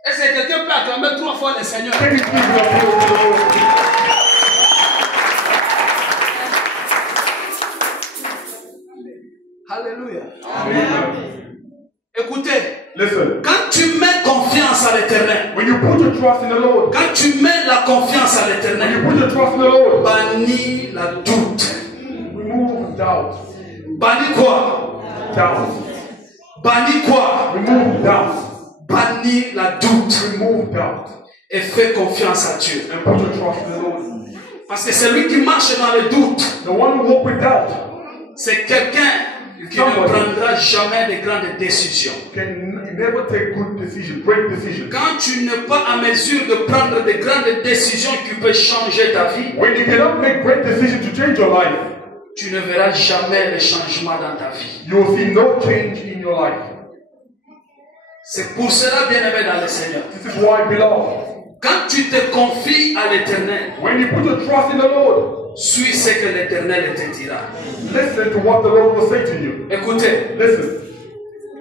Est-ce que quelqu'un peut acclamer 3 fois le Seigneur? Can you please applaud the Lord? Alléluia. Amen. Écoutez, Listen, quand tu mets confiance à l'éternel, when you put your trust in the Lord, quand tu mets la confiance à when you l'éternel, put your trust in the Lord, bannis la doute. remove doubt. Bannis quoi? Doubt. Bannis quoi? Remove doubt. Bannis la doute. Remove doubt. Et fais confiance à Dieu. And put your trust in the Lord. Parce que celui qui marche dans le doute, The one who walk with doubt c'est quelqu'un qui ne prendra jamais de grandes décisions. can never take good decisions, great decisions. Quand tu n'es pas en mesure de prendre de grandes décisions qui peuvent changer ta vie, When you cannot make great decisions to change your life, tu ne verras jamais le changement dans ta vie. you will see no change in your life. C'est pour cela, bien-aimé dans le Seigneur, This is why, beloved, quand tu te confies à l'Éternel, when you put your trust in the Lord, suis ce que l'Éternel te dira. listen to what the Lord will say to you. Écoutez, Listen,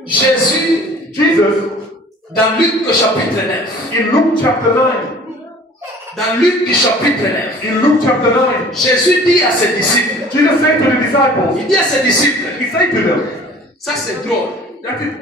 Jésus, Jesus, dans Luc chapitre 9, in Luke chapter 9, dans Luc chapitre 9, in Luke chapter 9, Jésus dit à ses disciples, Jesus said to the disciples, il dit à ses disciples, he said to them, ça c'est drôle,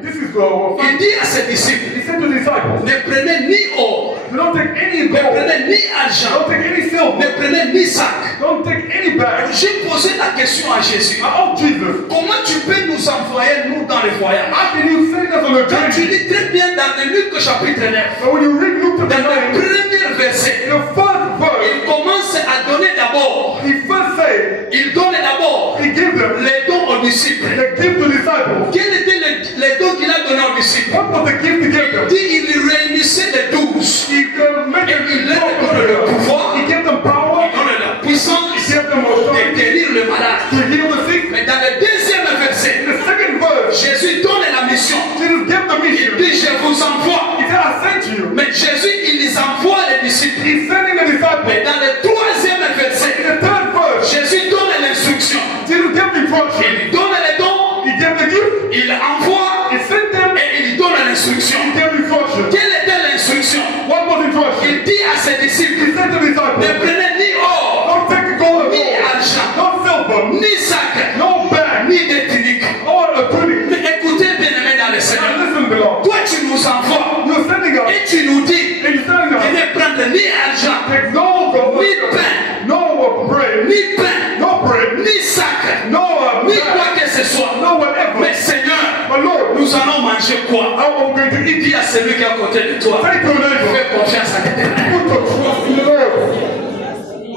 this is il dit à ses disciples, he said to the disciples, ne prenez ni or, do not take any ne gold, prenez ni argent, don't take any ne silver, prenez ni sac. don't take any bag. J'ai posé la question à Jésus, I asked Jesus, comment tu peux nous envoyer nous dans les voyages? how can you send us on a Quand tu journey? lis très bien dans le Luc chapitre 9, But when you read Luke dans chapter le 9, premier verset, in the first verse, il commence à donner d'abord, he first said, il donne d'abord he gives them les dons aux disciples. the gift to the disciples. Quels étaient les dons qu'il a donnés aux disciples? What was the gift he gave them? Il dit, il réunissait les 12. He could make Et them il leur donne le pouvoir, He gave them power. il donne la puissance He gave them de authority guérir le malade. to heal the sick. Mais dans le deuxième verset, In the second verse, Jésus donne la mission. Jesus gave the Il mission. dit, je vous envoie. He said, I sent you. Mais Jésus, il les envoie les disciples. He's sending the disciples. Mais dans le troisième In verset, the third verse, Jésus donne l'instruction. Jesus gave the instruction. Il donne les dons, He gave the gift. il envoie He sent them. et il donne l'instruction. He gave the instruction. Quelle était l'instruction? What was the instruction? Il dit à ses He disciples, said to the ne disciples, prenez ni or, don't take gold, ni argent, no silver, ni sac, no bag, ni de tunique. or a tunic. Mais écoutez, bien-aimés dans le Now Seigneur, listen, beloved. toi tu nous envoies You're sending us. et tu nous dis And you're sending de us. ne prendre ni argent, Take no gold, ni pain, no bread, ni pain, no bread, ni sac, no ni bag, quoi que ce soit. no whatever. Mais Seigneur, But Lord, nous allons manger quoi? how are we going to eat? Dis à celui qui est à côté de toi, Say to your neighbor, fais confiance à l'Éternel. put your trust in the Lord.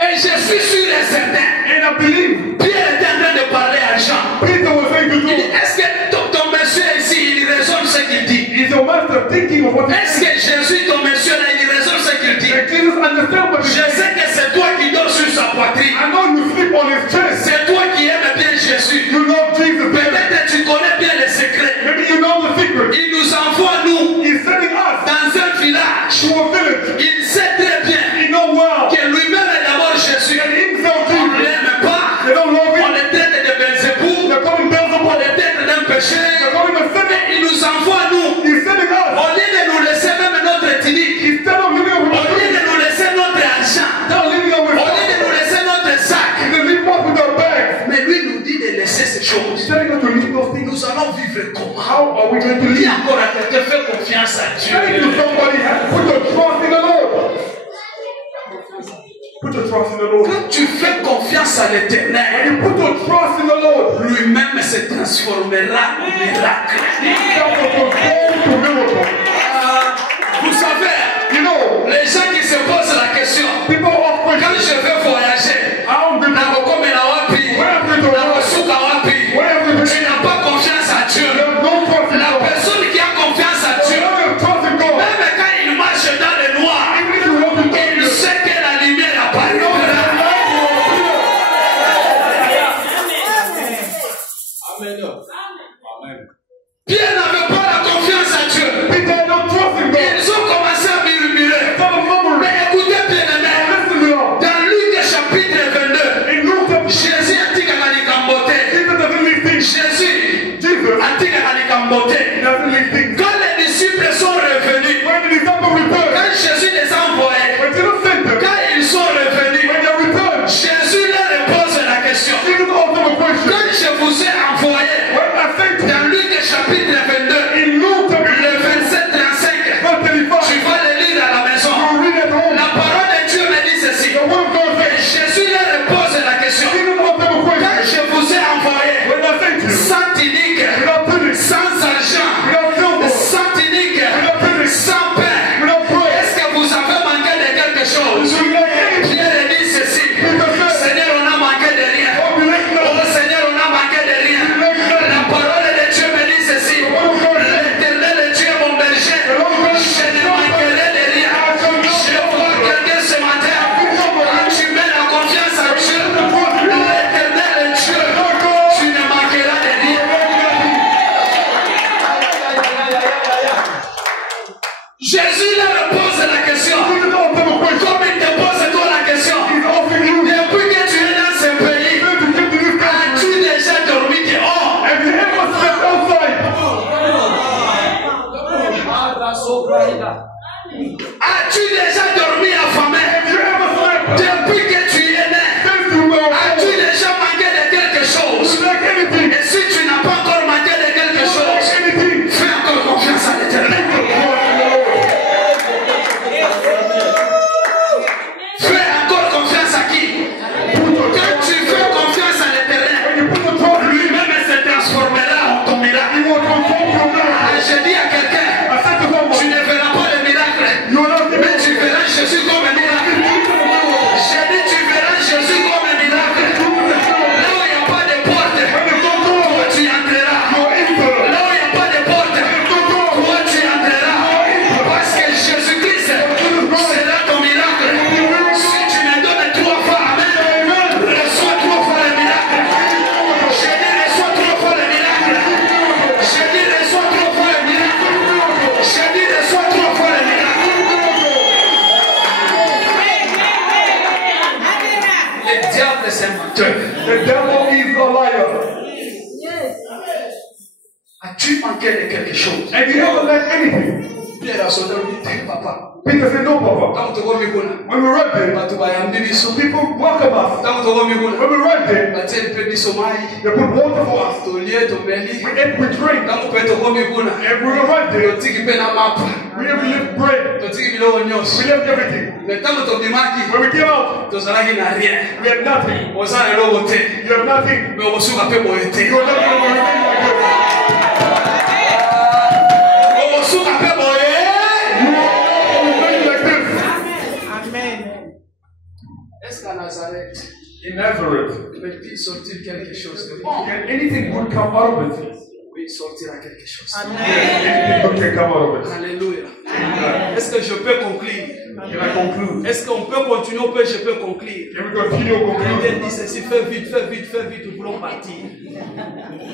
Et je suis sûr et certain, And I believe Pierre était en train de parler à Jean. Peter was saying to Il dit, you, est-ce que ton monsieur ici, il raisonne ce qu'il dit? is your master thinking of what he Est-ce que Jésus, ton monsieur là, il raisonne ce qu'il dit? said? Jesus understand what he Je said. sais que c'est toi qui dors sur sa poitrine. I know you sleep on his chest. C'est toi qui aimes bien Jésus. You love Jesus. Peut-être que tu connais bien les secrets. Maybe you know the secret. Il nous envoie, nous, He's sending us dans un village. to a village. Il sait très bien He know well que lui-même est d'abord Jésus. that himself On ne Jesus. l'aime pas. They don't love On him. le traite de Belzébuth. They call him On Beelzebub. le traite d'un péché. They call him a sinner. Il nous envoie, nous, He's sending us. au lieu de nous laisser même notre tunique, Instead of living au with lieu de nous laisser notre argent, they're living au with lieu de nous laisser notre sac, they live what with to leave those things? Nous allons vivre comment? How are we going to Dis live? encore à quelqu'un, fais confiance à Say to Dieu. somebody, put your trust in the Lord. Put your trust in the Lord. Quand tu fais confiance à When l'Éternel, you put your trust in the Lord, lui-même se transformera en miracle. himself will transform to miracle. Vous savez, You know, les gens qui se posent la question, people of quand Christians, je vais voyager, how good na kokome na wapi, where am I going to na work? kosuka wapi, Where am I going to tu n'as pas confiance à Dieu. have no trust in La God. personne qui a confiance à You Dieu, have trust in God. même quand il marche dans le noir, Even if you walk in il darkness, sait que la lumière apparaîtra. Pierre n'avait pas la confiance à Dieu. Peter had no trust in God. Ils ont commencé à murmurer. Mais écoutez bien, aimé, Listen to them. dans Luc chapitre 22, In Luke chapter Jésus a dit qu'à Likambote. Jesus doesn't leave things. Jésus Jesus a dit qu'à Likambote. doesn't leave things. Quand les disciples sont revenus, When the disciples returned, quand Jésus les a envoyés, when Jesus sent them, quand ils sont revenus, when they returned, Jésus leur pose la question. Jesus asked them a question. Quand je vous ai envoyé, When I sent you, dans Luc chapitre 22, in Luke chapter le verset 35, tu 35, vas le lire à la maison. you read at home. La parole de Dieu me dit ceci. The word of God Et says, Jésus leur pose la question. Jesus asked them a Quand question. je vous ai envoyé, When I sent you, sans tunique, without penny, sans argent, without silver, sans tunique, without penny, sans pain, without bread, est-ce que vous avez manqué de quelque chose? you lack anything. Pierre dit ceci. Seigneur, on a manqué de rien. Oh, you lack Oh nothing. Seigneur, on a manqué de rien. La parole de Dieu me dit ceci. L'Éternel Dieu est mon berger. Je ne manquerai de rien. Je vois quelqu'un ce matin. Quand tu mets la confiance à Dieu, l'Éternel Dieu, tu ne manqueras de rien. Jésus leur pose la question. Jesus asked them a question. Comme il te pose toi la question. He's asking you, Depuis que tu es dans ce pays, to get to this country. as-tu déjà dormi dehors? Have you ever slept outside? As-tu déjà dormi affamé? Have you ever slept Depuis que tu es né, since you were as-tu born? déjà manqué de quelque chose? You lack anything. Et si tu n'as pas encore manqué de quelque You lack chose, anything. fais encore confiance à l'Éternel. Fais encore confiance à qui? Quand tu fais confiance à l'Éternel, When you put the trust in him, lui-même se transformera en ton miracle. he will transform your miracle. Je dis à quelqu'un, I said to tu someone, ne verras pas le miracle, you will not see mais tu verras Jésus comme un miracle. Je dis, tu verras Jésus comme un miracle. Là où il n'y a pas de porte, toi tu entreras. Là où il n'y a pas de porte, toi tu entreras. Parce que Jésus-Christ sera ton miracle. Si tu me donnes 3 fois Amen, reçois 3 fois le miracle. Je dis, reçois 3 fois le miracle. Je dis, reçois 3 fois le miracle. Je dis, reçois 3 fois le miracle. Le diable c'est un menteur. The devil is a liar. As-tu manqué de quelque chose? Have you ever lacked anything? Pierre a sauté au dit, papa. Peter said, no, Papa. Quand tu vas m'écouter, When we read there, tu vas y amener des sous. people welcome us. Quand tu vas m'écouter, When we read there, tu vas te des sommeil. they put water for us. Tu lié, tu bénis. We ate, we drink. Quand tu vas m'écouter, And we were right there. tu dis que na map. We have left bread. Tu dis que bilo We onyos. left everything. Mais quand tu dis When we came out, tu seras qui n'a rien. we had nothing. On s'en est là côté. You have nothing. Mais on se rappelle pour été. You are not going to remain like this. On se rappelle pour été. You are not going to remain like this. Est-ce qu'à Nazareth, In Nazareth, peut-il sortir quelque chose de bon? can anything good come out of it? Oui, sortira quelque chose. Anything good can come out of it. Alléluia. Amen. Est-ce que je peux conclure? Can I conclude? Est-ce qu'on peut continuer ou je peux conclure? Can we continue Quelqu'un conclude? dit ceci, fais vite, nous voulons partir.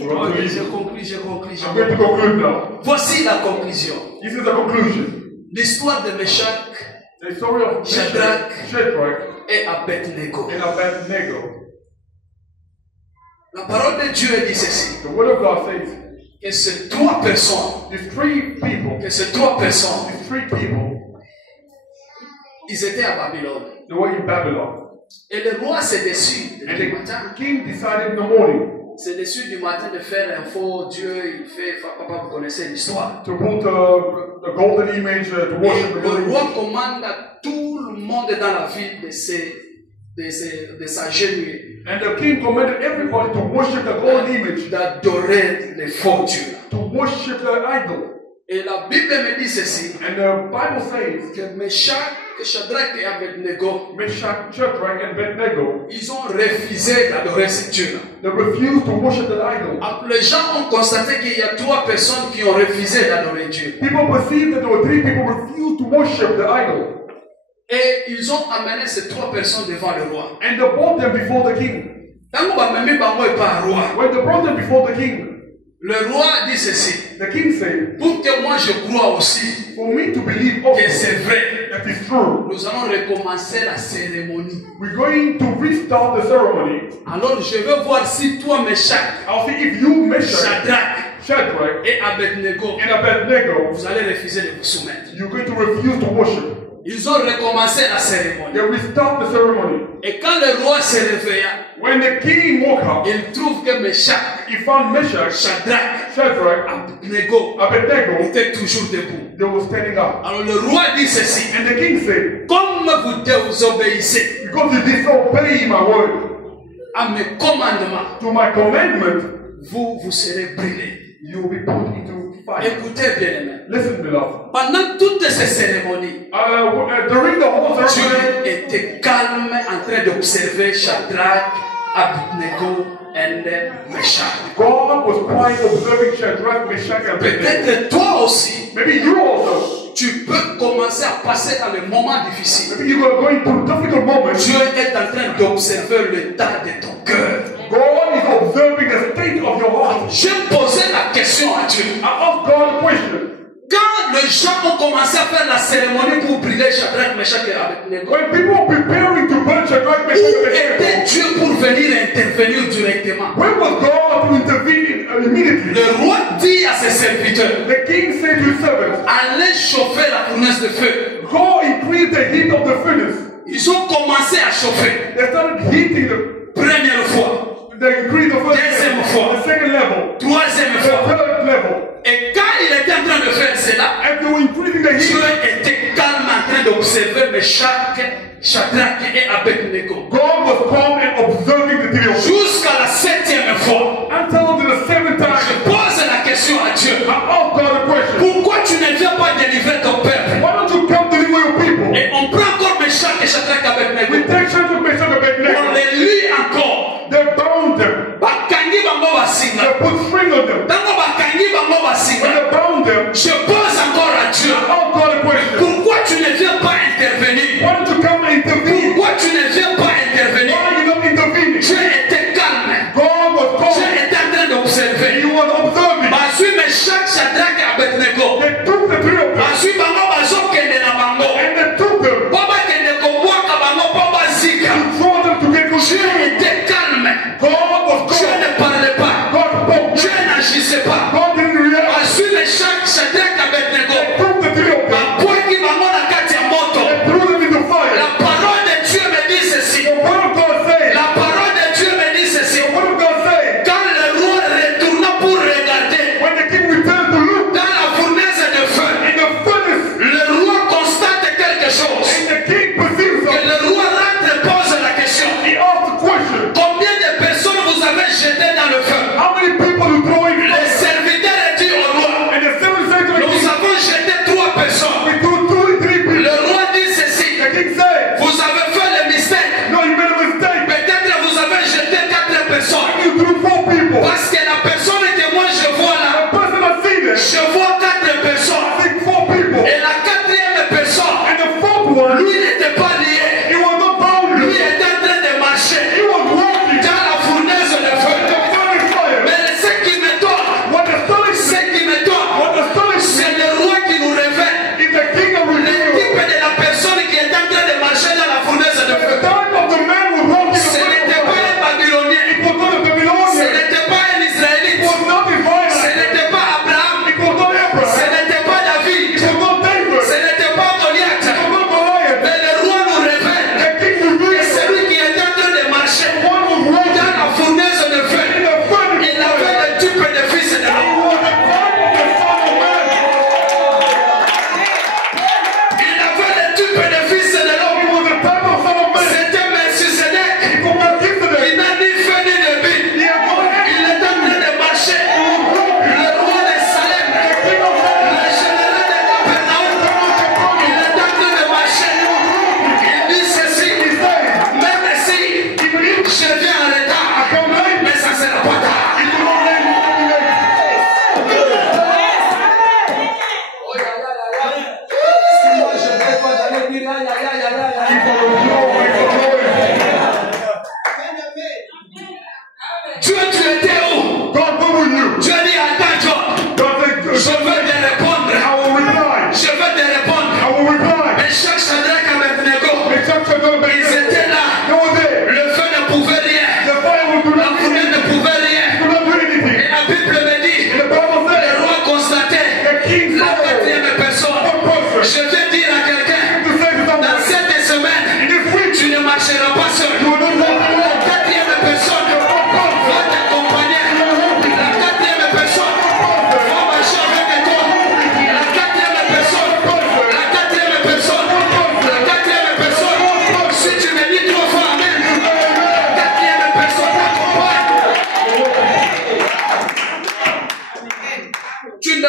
Ok, je conclue. I'm going to conclude now. Voici la conclusion. This is the conclusion. L'histoire de Meshach The story of Shadrach. Shadrach et Abednego. and Abednego. La parole de Dieu dit ceci, The word of God says, que ces 3 personnes, these three people, these 3 people, ils étaient à Babylone. they were in Babylon. Et le roi s'est déçu And le matin. the king decided in the morning, C'est dessus du matin de faire l'info, Dieu, il fait, papa, vous connaissez l'histoire. To put the golden image, to worship the Le golden roi image. commande à tout le monde dans la ville de s'agenouiller, And the king commanded everybody to worship the golden image, d'adorer les faux dieux. to worship the idol. Et la Bible me dit ceci, And the Bible says, que Meshach, Shadrach et Abednego, Meshach, Shadrach, and Abednego, ils ont refusé d'adorer ces dieux-là. they refused to worship the idol. Les gens ont constaté qu'il y a 3 personnes qui ont refusé d'adorer Dieu. People perceived that there were 3 people who refused to worship the idol. Et ils ont amené ces 3 personnes devant le roi. And they brought them before the king. When they brought them before the king, Le roi dit ceci, the king said, pour que moi je croie aussi for me to believe also que c'est vrai, that it's true, nous allons recommencer la cérémonie. we're going to restart the ceremony. Alors je veux voir si toi, Meshach, I'll see if you, Meshach, Shadrach Shadrach, et Abednego, and Abednego, vous allez refuser de vous soumettre. you're going to refuse to worship. Ils ont recommencé la cérémonie. They restart the ceremony. Et quand le roi se réveilla, When the king woke up, il trouve que Meshach, he found Meshach, Shadrach, Shadrach, Abednego Abednego, étaient toujours debout. they were standing up. Alors le roi dit ceci, And the king said, comme vous désobéissez because you disobey my word, à mes commandements, to my commandment, vous serez brûlés. you will be put into fire. Écoutez bien aimé. Listen, beloved. Pendant toutes ces cérémonies, During the whole ceremony, Dieu était calme en train d'observer Shadrach, Abednego et Meshach. God was quiet observing Shadrach, Meshach, and Abednego. Peut-être toi aussi, Maybe you also. tu peux commencer à passer dans les moments difficiles. Maybe you are going through difficult moments. Dieu est en train d'observer l'état de ton cœur. God is observing the state of your heart. J'ai posé la question à Dieu. I asked God a question. Quand les gens ont commencé à faire la cérémonie pour brûler Shadrach, Meshach et Abednego, When people are preparing to burn Shadrach, Meshach, où and était Abednego, Dieu pour venir intervenir directement? when was God to intervene immediately? Le roi dit à ses serviteurs, The king said to his servants, allez chauffer la fournaise de feu. go increase the heat of the furnace. Ils ont commencé à chauffer. They started heating the Première fois, increase the first Deuxième level, fois. the second level, troisième the fois. third level. Et quand il était en train de faire cela, As they were increasing the Dieu heat, était calme en train d'observer Meshach, Shadrach et Abednego. God was calm and observing the three of them. Jusqu'à la 7e fois, Until the seventh je time, pose la question à Dieu. I asked God a question. Pourquoi tu ne viens pas délivrer ton peuple? Why don't you come deliver your people? Et on prend encore Meshach et Shadrach et We Abednego. take Shadrach, Meshach, and On Abednego. les lit encore. They bound them. Bakangi bango basinga. They put string on them. Tango bakangi bango When basinga. they bound them, Je pose encore à Dieu. I asked God a question. Pourquoi tu ne viens pas intervenir? Why don't you come and intervene? Pourquoi tu ne viens pas intervenir? Why are you not intervening? Dieu était calme. God was Dieu calm. était en train d'observer. He was observing. Basui Meshach, Shadrach et Abednego. They took the three of them Basui bango bazokende na bango. and they took them, Po bakende kobwaka bango po bazika. throw them to get Dieu consumed. était calme. God was Dieu calm. ne parlait pas. God spoke. Dieu n'agissait pas. God didn't react. Basui Meshach, Shadrach et Abednego. They took the three of them Bapwaki bango na kati ya moto. and threw them into fire. La parole de Dieu me dit ceci. The word of God says, La parole de Dieu me dit ceci. the word of God says, Quand le roi retourna pour regarder, when the king returned to look,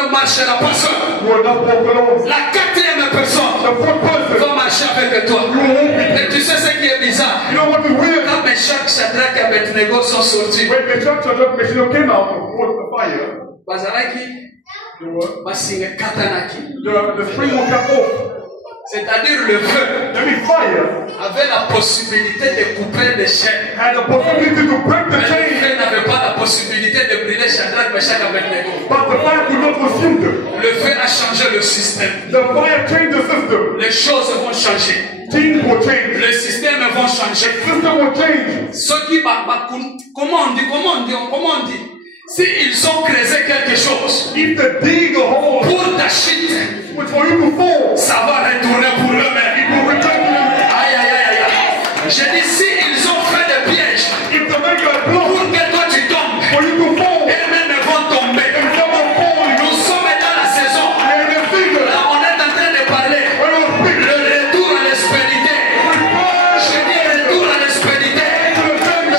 ne marchera pas seul. You will not walk alone. La quatrième personne The fourth person, va marcher avec toi. you will walk with Et tu sais ce qui est bizarre? you. You know what is weird? Quand Meshach, Shadrach et Abednego sont sortis, When the church of Meshach came out of the fire, bazalaki basinga katanaki. the spring will come off. C'est-à-dire le feu Let me fire avait la possibilité de couper les chaînes. had the possibility to break the Mais le chain, feu n'avait pas la possibilité de brûler Shadrach, Meshach et Abednego. but the fire could not consume them. Le feu a changé le système. The fire changed the system. Les choses vont changer. Things will change. Les systèmes vont changer. The system will change. Ceux qui comment on dit si ils ont creusé quelque chose If they dig a hole pour ta chute, for you to fall, ça va retourner pour eux-mêmes. it will return to you. Aïe, aïe, aïe, aïe. J'ai dit, si ils ont fait des pièges If they make a blow pour que toi tu tombes, for you to fall, eux-mêmes vont tomber. and someone fall, Nous sommes dans la saison. and in the figure, Là, on est en train de parler. when you speak, Le retour à l'expédition. Je dis retour à l'expédition.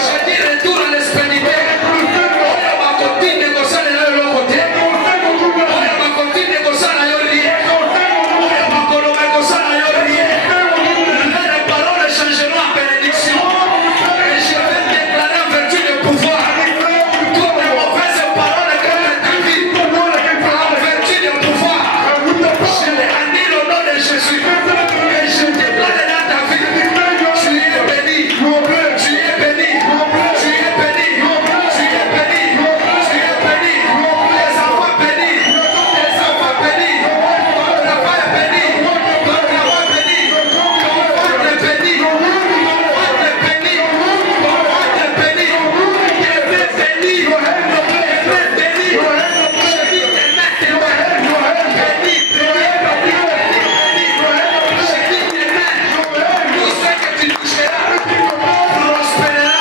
Je dis retour à l'expédition. Oyo bakoti négocier na yo côté. Oyo bakoti négocier na yo lié. Oyo bakolo négocier na yo lié. Les paroles changeront en bénédiction. Et je vais déclarer en vertu du pouvoir. Toutes les mauvaises paroles que tu as dit. En vertu du pouvoir. Je les annule au nom de Jésus. Et je déclare dans ta vie. Tu es béni. Tu es béni. Tu es béni. Tu es béni. Tu es béni. Les enfants bénis. Les enfants bénis. Ton travail est béni. Ton travail béni. Ton ventre est béni. Ton ventre est béni. Ton ventre est béni. Tes mains bénies. Tes mains bénies. Je dis tes mains, tes mains. Béni, béni, béni, béni, béni. Je dis tes mains. Tout ce que tu toucheras prospérera.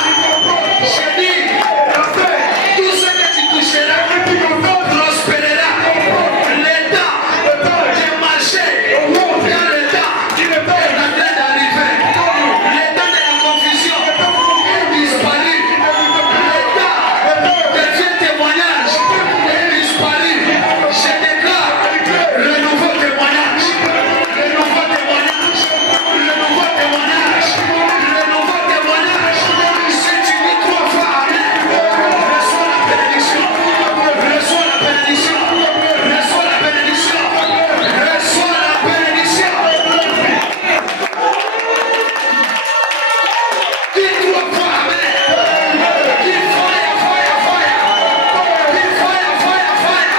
Je dis, tout ce que tu toucheras prospérera. L'état de marcher dans le temps est en train d'arriver. L'état de la confusion est disparu. L'état de vieux témoignage est disparu. Je déclare le nouveau témoignage. Le nouveau témoignage. Le nouveau témoignage. Le nouveau témoignage. Si tu dis 3 fois Amen, reçois la bénédiction. Reçois la bénédiction. Reçois la bénédiction. Reçois la bénédiction. Dis 3 fois Amen. Dis fire, fire, fire. Dis fire, fire, fire.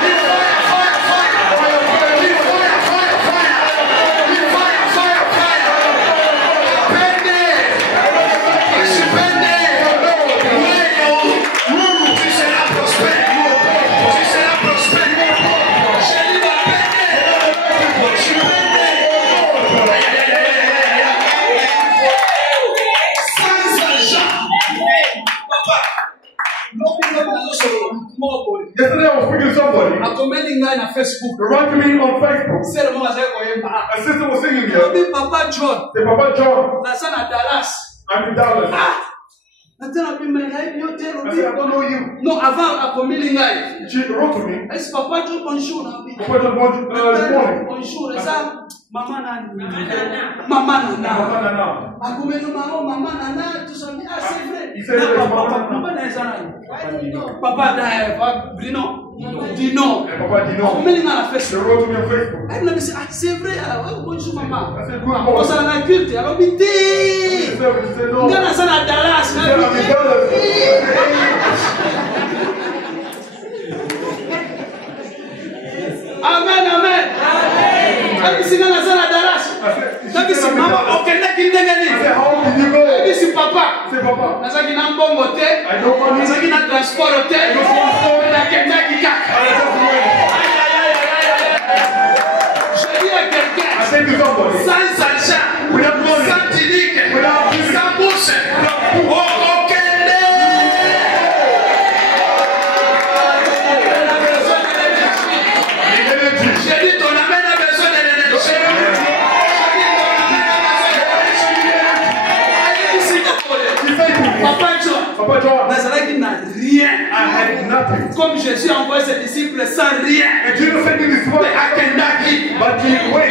Dis fire, fire, fire. Dis fire, fire, fire. Dis fire, fire, fire. Béni. Je suis béni. Oui, tu seras prospère. Tu seras prospère. Je dis ma béni. Je suis béni. Aïe, aïe, aïe, aïe, aïe. Sans argent. Papa. yesterday I was speaking to somebody. akomeli ngai na Facebook. They wrote to me on Facebook. Sele moko azali koyemba. A sister was singing here. Obi Papa John Say, Papa John, naza na Dallas. I'm in Dallas. Natala pimba ngai yo te I lobi. said, I don't know you. Non, avant akomeli ngai. She wrote to me. Est-ce Papa John bonjour na bi. Papa John, this morning. Bonjour, eza Mama Nana. Mama Nana. Nana. Akomeli mama Mama Nana tout ça. Ah c'est vrai. Il fait vrai, Mama Papa na eza nani. Papa da Bruno. Dino. And Papa did not. Akomeli na la She Facebook. wrote to me on Facebook. Elle me dit ah c'est vrai. Bonjour maman. I said, good On morning. s'en a culte. Alors bi She té. said, no. Ngana sana Dallas. She said, I'm in Dallas. Amen, amen. Kabisi ngana sana Dallas. Kabisi mama okenda kindengeni. I said, how did you go? Kabisi papa. Say, Papa, Nazaki na mbongo te. I don't want you. Nazaki na transport te. Na kenda kikaka. I just went. Aïe, aïe, aïe, aïe, aïe, aïe. Je dis à I quelqu'un, said to somebody, sans argent, without money, sans tunique, without beauty, sans bourse, okokende. the energy. J'ai dit ton amène a besoin de l'énergie. J'ai dit ton amène a besoin de l'énergie. Aïe, ici, She said to me, Papa John, Papa John, nazalaki na rien. I had Comme Jésus a envoyé ses disciples sans rien. And Jesus said to his disciples, Mais Akendaki, but he went